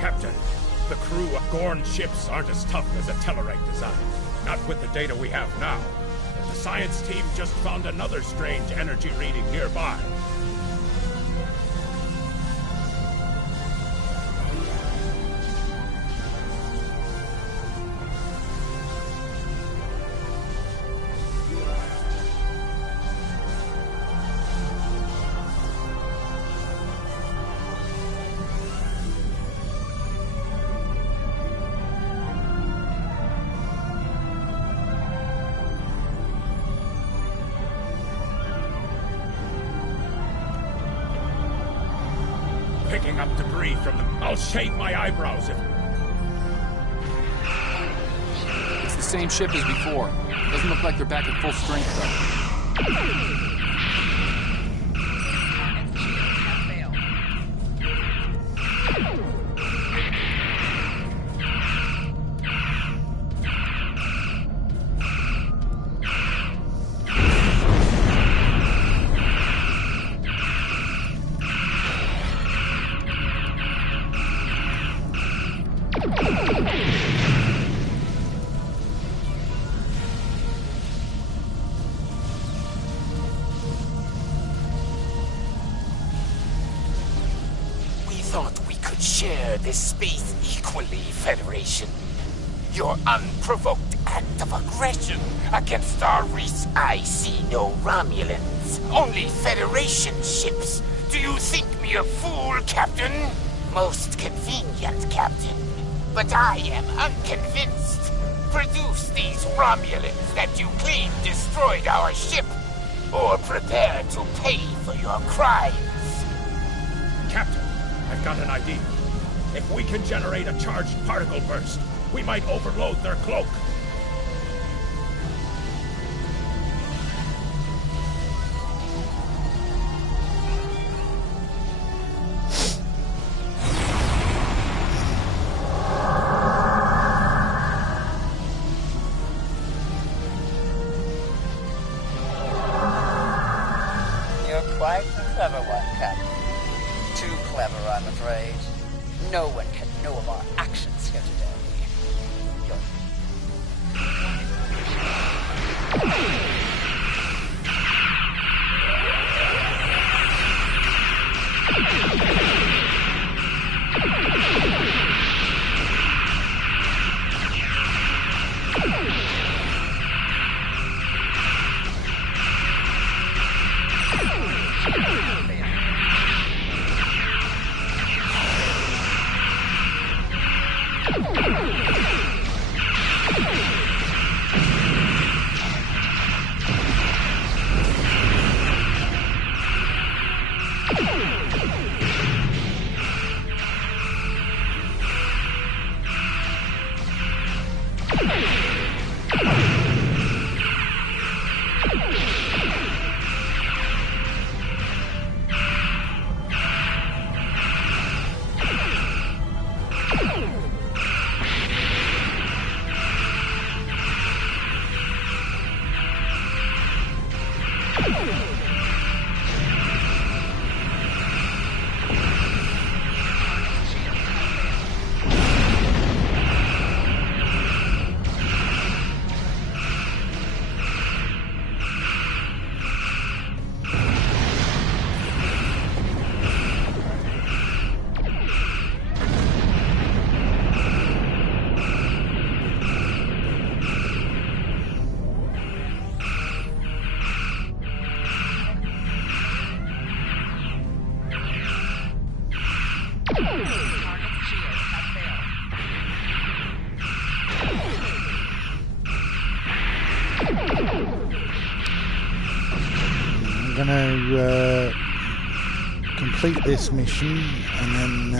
Captain, the crew of Gorn ships aren't as tough as a Tellarite design. Not with the data we have now. But the science team just found another strange energy reading nearby. Picking up debris from them. I'll shave my eyebrows if... It's the same ship as before. Doesn't look like they're back at full strength, though. Share this space equally, Federation. Your unprovoked act of aggression against our race, I see no Romulans, only Federation ships. Do you think me a fool, Captain? Most convenient, Captain. But I am unconvinced. Produce these Romulans that you claim destroyed our ship, or prepare to pay for your crimes. Captain, I've got an idea. If we can generate a charged particle burst, we might overload their cloak. You're quite the clever one, Capt. Too clever, I'm afraid. No one can know of our actions here today. I'm gonna complete this mission and then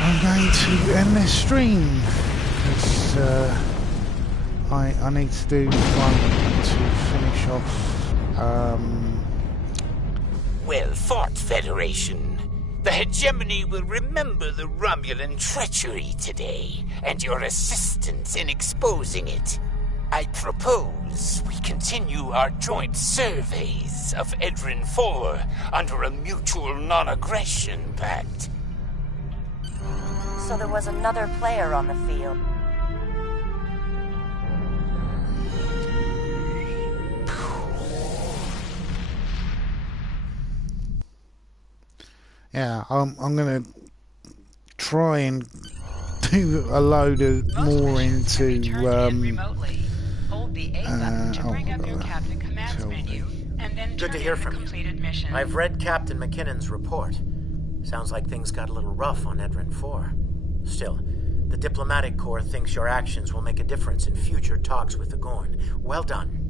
I'm going to end this stream because I need to do one to finish off. Well fought, Federation. The hegemony will remember the Romulan treachery today, and your assistance in exposing it. I propose we continue our joint surveys of Edrin IV under a mutual non-aggression pact. So there was another player on the field. Yeah, I'm gonna try and do a load of more into Hold the A button to bring up your Captain Commands menu, and then Good to hear from you. I've read Captain McKinnon's report. Sounds like things got a little rough on Edrin IV. Still, the diplomatic corps thinks your actions will make a difference in future talks with the Gorn. Well done.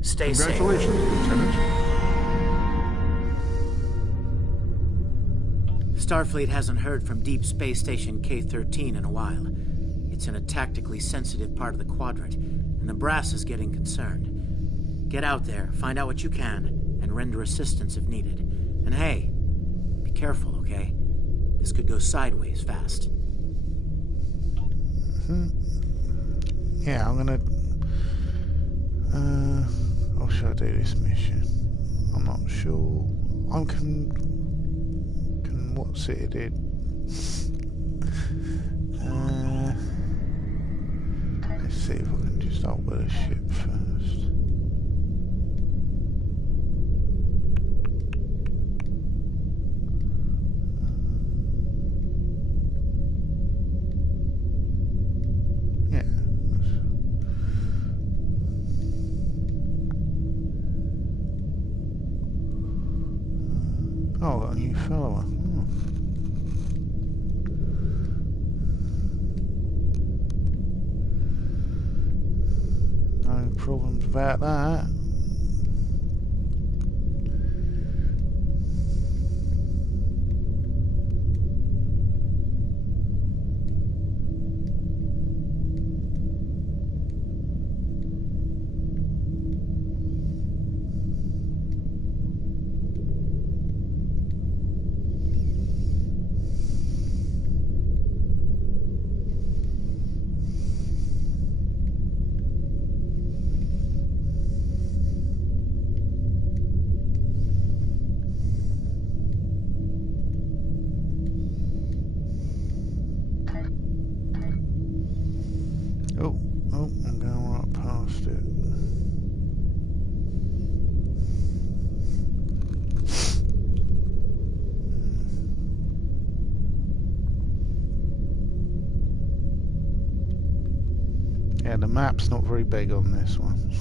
Stay safe. Congratulations, Lieutenant. Starfleet hasn't heard from Deep Space Station K-13 in a while. It's in a tactically sensitive part of the quadrant, and the brass is getting concerned. Get out there, find out what you can, and render assistance if needed. And hey, be careful, okay? This could go sideways fast. Yeah, I'm gonna... how should I do this mission? I'm not sure. I can what's it did? Let's see if I can just start with a ship first. Oh, got a new follower. No problems about that. the map's not very big on this one.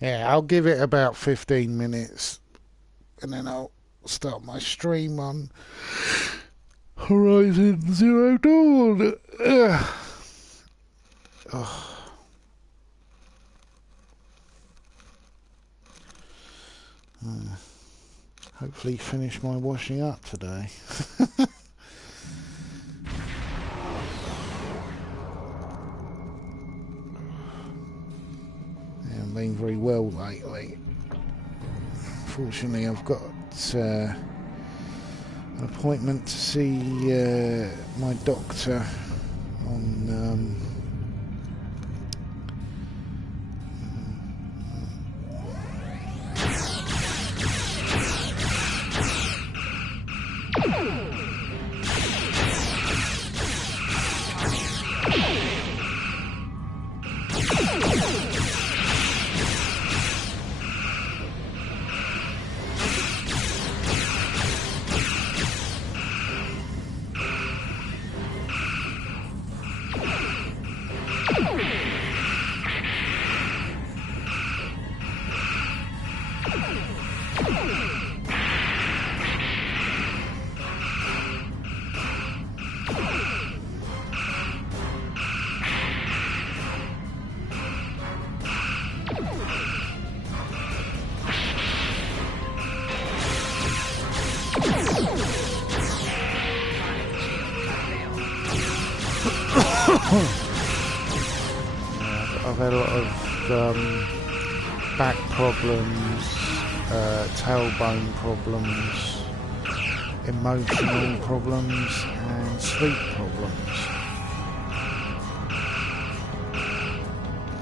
Yeah, I'll give it about 15 minutes and then I'll start my stream on Horizon Zero Dawn. Hopefully finish my washing up today. I haven't been very well lately. Fortunately, I've got an appointment to see my doctor on I've had a lot of back problems, tailbone problems, emotional problems and sleep problems.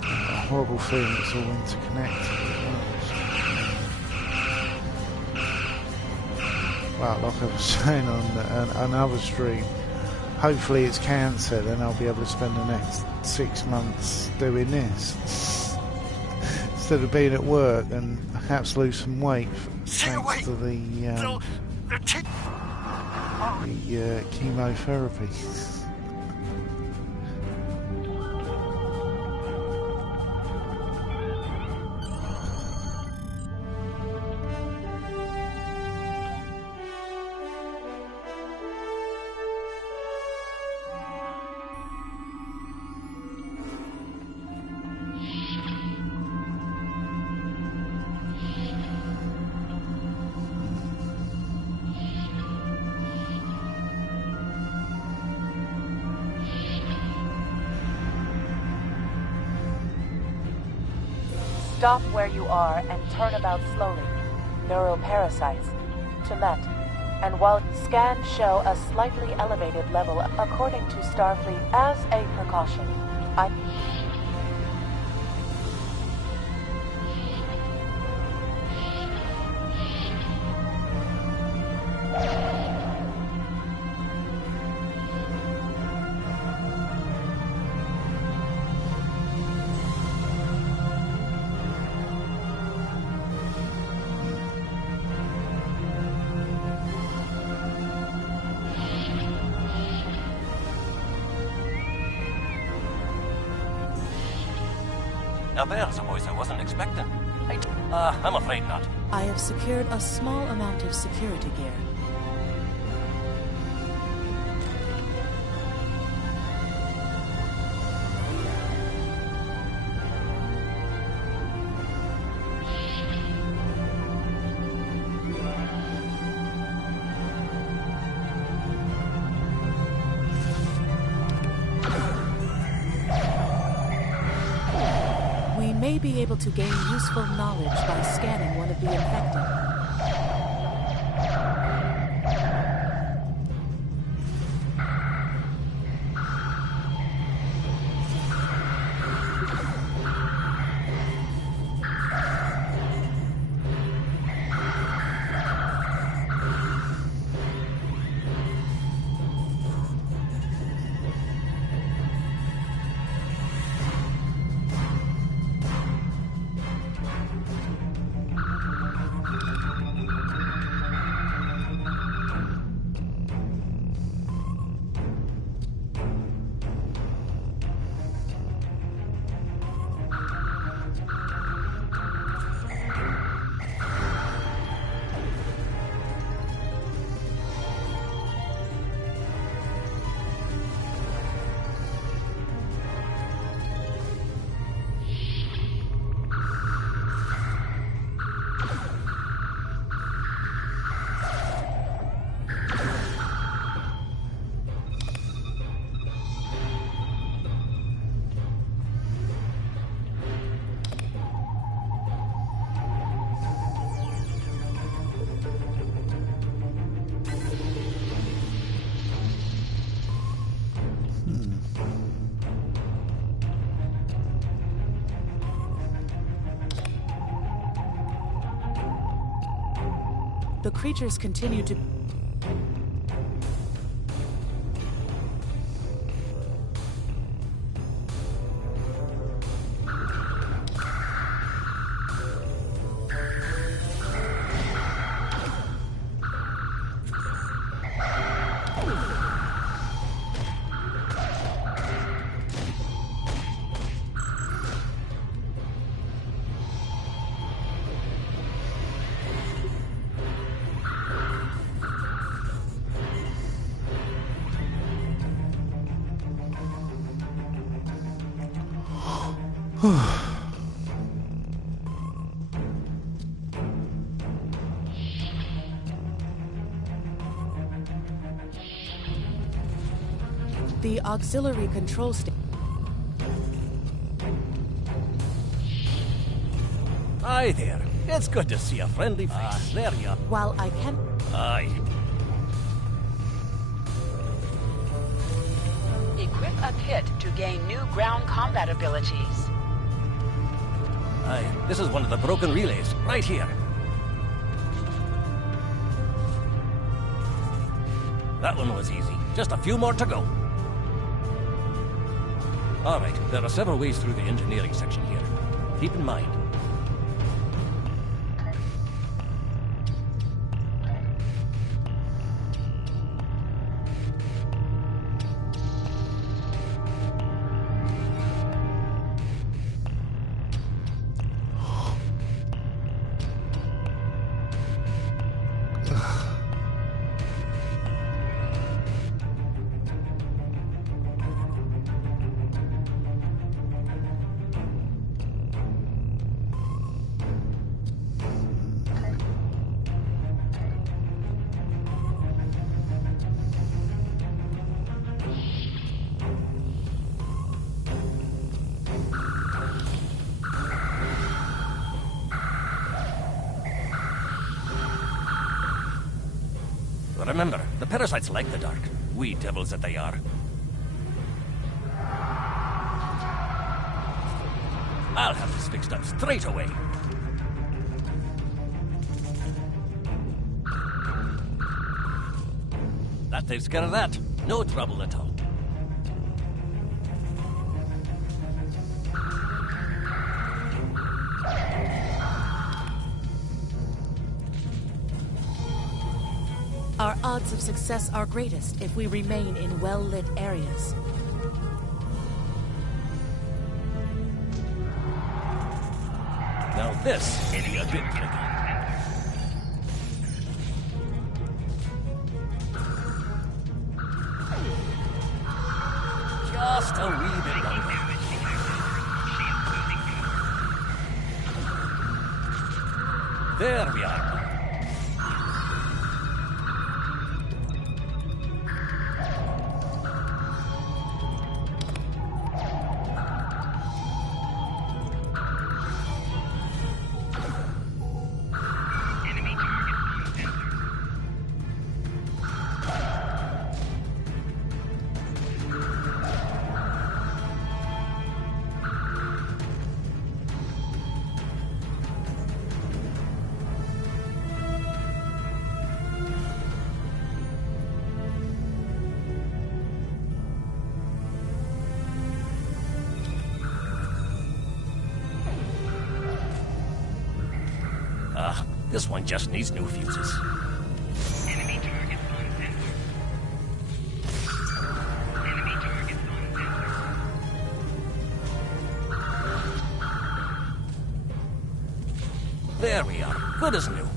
A horrible feeling it's all interconnected. Well, like I was saying on another stream, hopefully it's cancer, then I'll be able to spend the next 6 months doing this instead of being at work and perhaps lose some weight thanks to the chemotherapy. Stop where you are and turn about slowly. Neuroparasites. To Met. And while scans show a slightly elevated level according to Starfleet as a precaution, Now there's a voice I wasn't expecting. I'm afraid not. I have secured a small amount of security gear. Be able to gain useful knowledge by scanning one of the infected. The creatures continue to... The auxiliary control station. Hi there. It's good to see a friendly face. There you are. While I can... Aye. Equip a kit to gain new ground combat abilities. Aye, this is one of the broken relays, right here. That one was easy. Just a few more to go. All right, there are several ways through the engineering section here. Keep in mind. Remember, the parasites like the dark. Wee devils that they are. I'll have this fixed up straight away. That takes care of that. No trouble at all. Our odds of success are greatest if we remain in well-lit areas. Now this may be a bit tricky. Just a wee bit longer. There we are. This one just needs new fuses. Enemy target on sensor. Enemy target on sensor. There we are. Good as new.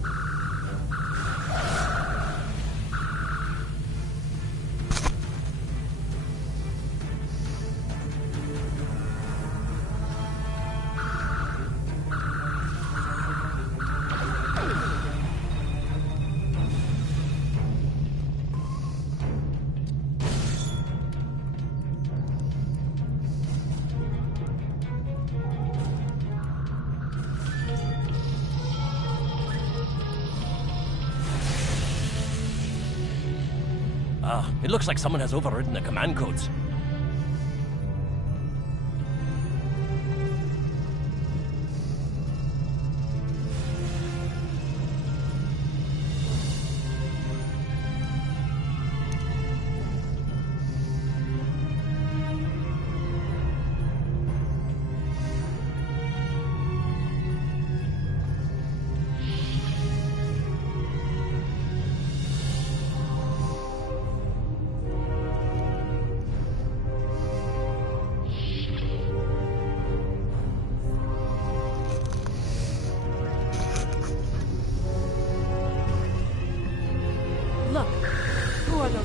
It looks like someone has overridden the command codes.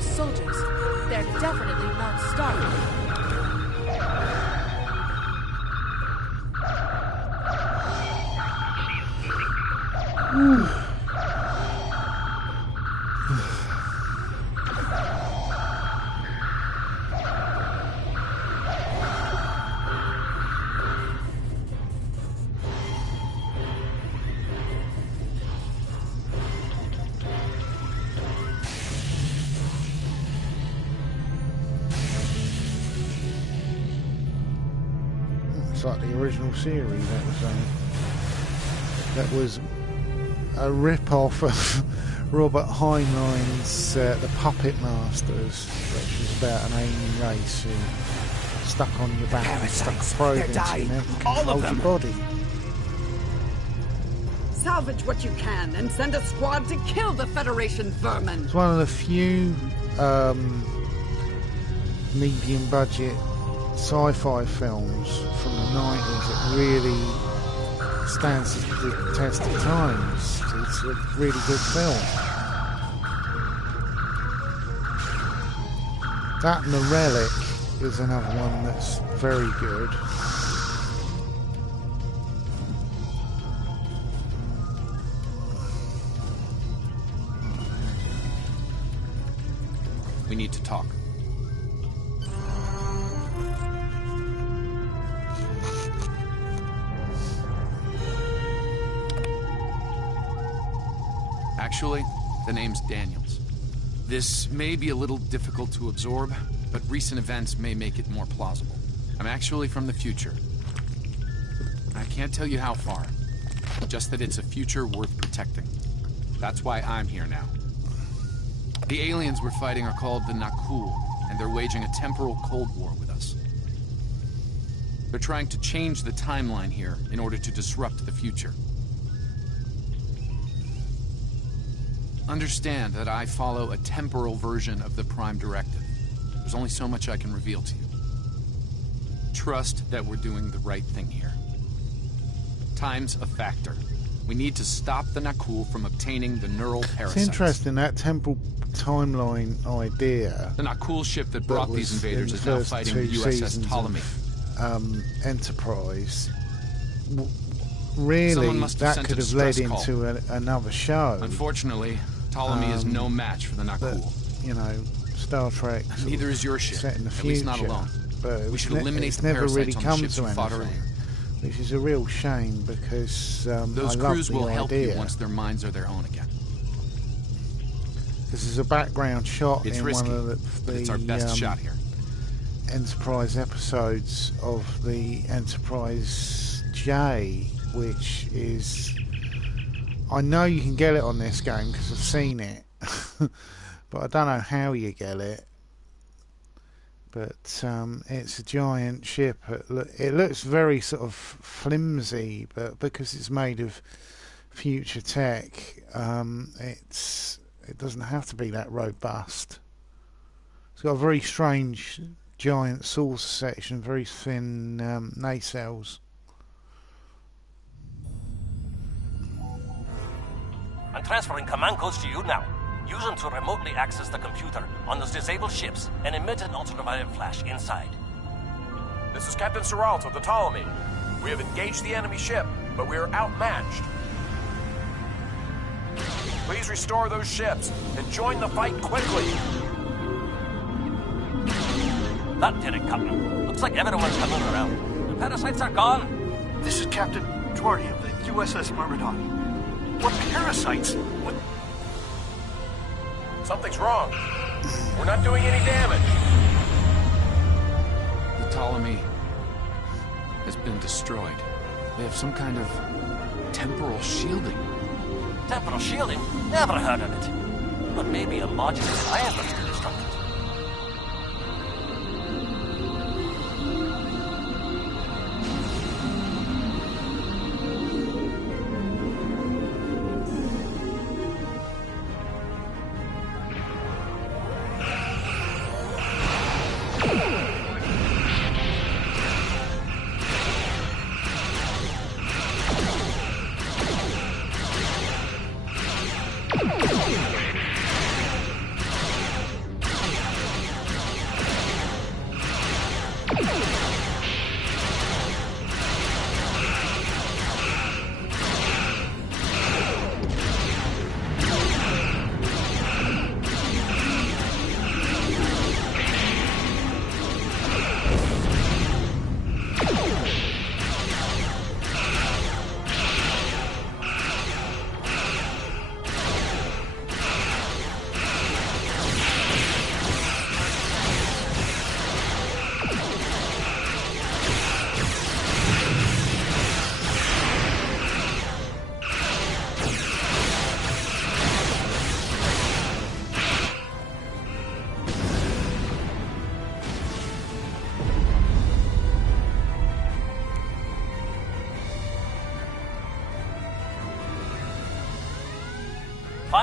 soldiers. They're definitely not starving. It's like the original series that was a rip-off of Robert Heinlein's The Puppet Masters, which was about an alien race who stuck on your back and stuck a probe into you and controlled your body. Salvage what you can and send a squad to kill the Federation vermin. It's one of the few medium-budget sci-fi films from the 90s that really stands the test of times. It's a really good film. That and The Relic is another one that's very good. We need to talk. Actually, the name's Daniels. This may be a little difficult to absorb, but recent events may make it more plausible. I'm actually from the future. I can't tell you how far, just that it's a future worth protecting. That's why I'm here now. The aliens we're fighting are called the Nakul, and they're waging a temporal Cold War with us. They're trying to change the timeline here in order to disrupt the future. Understand that I follow a temporal version of the Prime Directive. There's only so much I can reveal to you. Trust that we're doing the right thing here. Time's a factor. We need to stop the Nakul from obtaining the neural parasites. It's interesting, that temporal timeline idea. The Nakul ship that brought these invaders is now fighting the USS Ptolemy. Enterprise. Really, that could have led into another show. Unfortunately, Ptolemy is no match for the Nakul. You know, Star Trek. Neither is your ship. Set in the at future, least not alone. But we should eliminate the never really parasites on come the ships to we fought anything, earlier. which is a real shame because those I crews love will the help idea. you once their minds are their own again. This is a background shot It's in risky, one of but the it's our best shot here. Enterprise episodes of the Enterprise J, which is, I know you can get it on this game because I've seen it, but I don't know how you get it. But it's a giant ship. It looks very sort of flimsy, but because it's made of future tech, it doesn't have to be that robust. It's got a very strange giant saucer section, very thin nacelles. I'm transferring command codes to you now. Use them to remotely access the computer on those disabled ships and emit an ultraviolet flash inside. This is Captain Seralt of the Ptolemy. We have engaged the enemy ship, but we are outmatched. Please restore those ships and join the fight quickly. That did it, Captain. Looks like everyone's coming around. The parasites are gone. This is Captain Twardy of the USS Myrmidon. What parasites? What? Something's wrong. We're not doing any damage. The Ptolemy has been destroyed. They have some kind of temporal shielding. Temporal shielding? Never heard of it. But maybe a modular ion that's been destructed.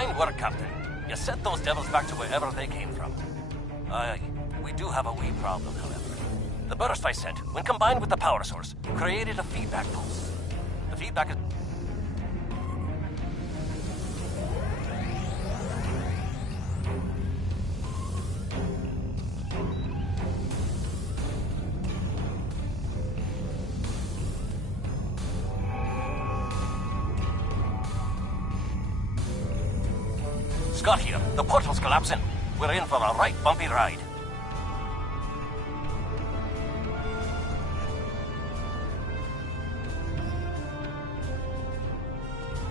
Fine work, Captain. You sent those devils back to wherever they came from. Aye, we do have a wee problem, however. The burst I sent, when combined with the power source, created a feedback pulse. The feedback is... Scott here. The portal's collapsing. We're in for a right bumpy ride.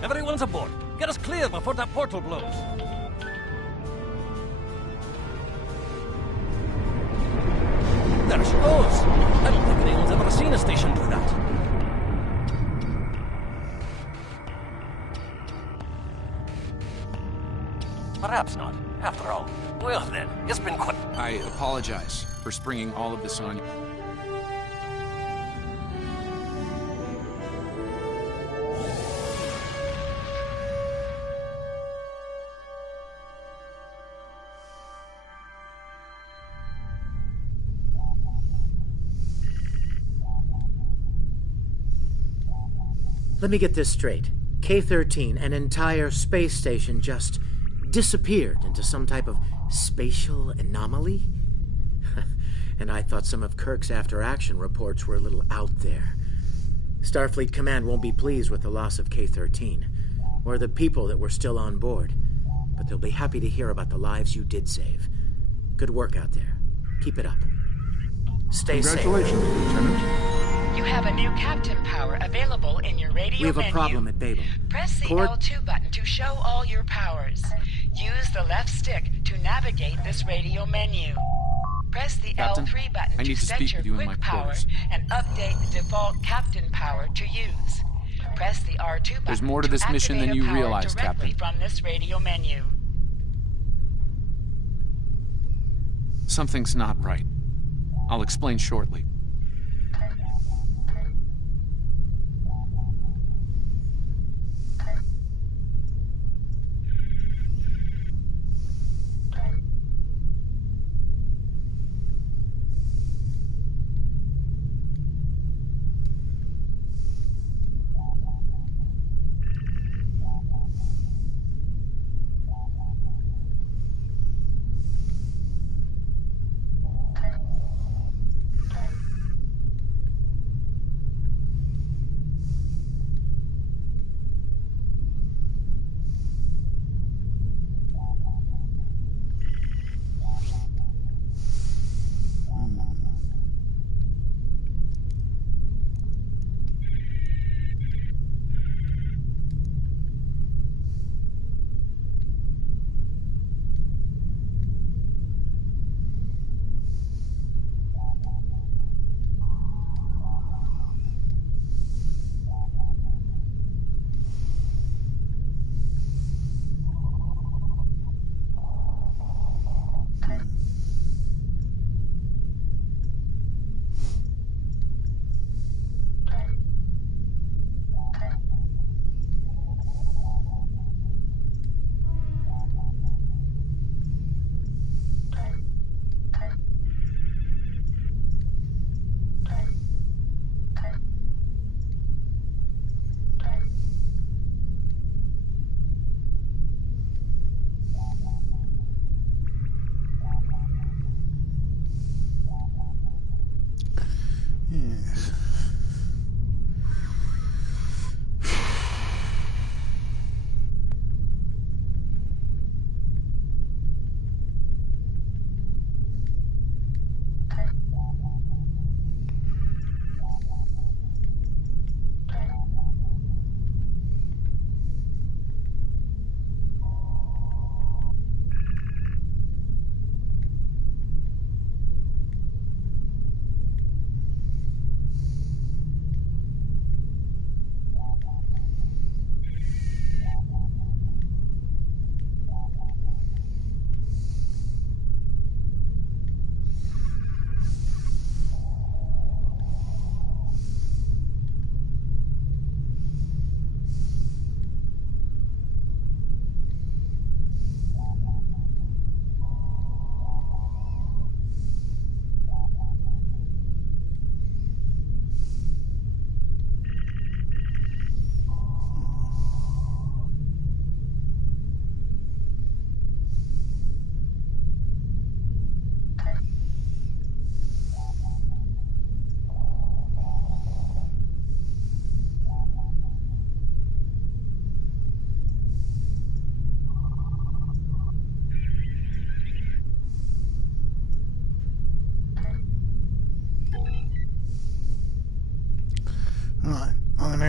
Everyone's aboard. Get us clear before that portal blows. There she goes. I don't think anyone's ever seen a station do that. Perhaps not. After all. Well then, it's been quite... I apologize for springing all of this on you. Let me get this straight. K-13, an entire space station, just disappeared into some type of spatial anomaly? And I thought some of Kirk's after-action reports were a little out there. Starfleet Command won't be pleased with the loss of K-13, or the people that were still on board, but they'll be happy to hear about the lives you did save. Good work out there. Keep it up. Stay safe. Congratulations, Lieutenant. You have a new Captain power available in your radio We have menu. a problem at Babel. Press the Port- L2 button to show all your powers. Use the left stick to navigate this radio menu. Press the Captain, L3 button I need to set speak your with you in quick my power quarters. and update the default Captain power to use. Press the R2 button There's more to this mission than activate you a power realize, directly Captain. from this radio menu. Something's not right. I'll explain shortly. Yes.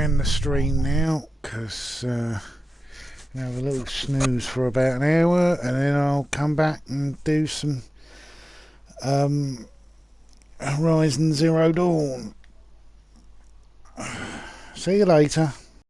end the stream now, because have a little snooze for about an hour, and then I'll come back and do some Horizon Zero Dawn. See you later.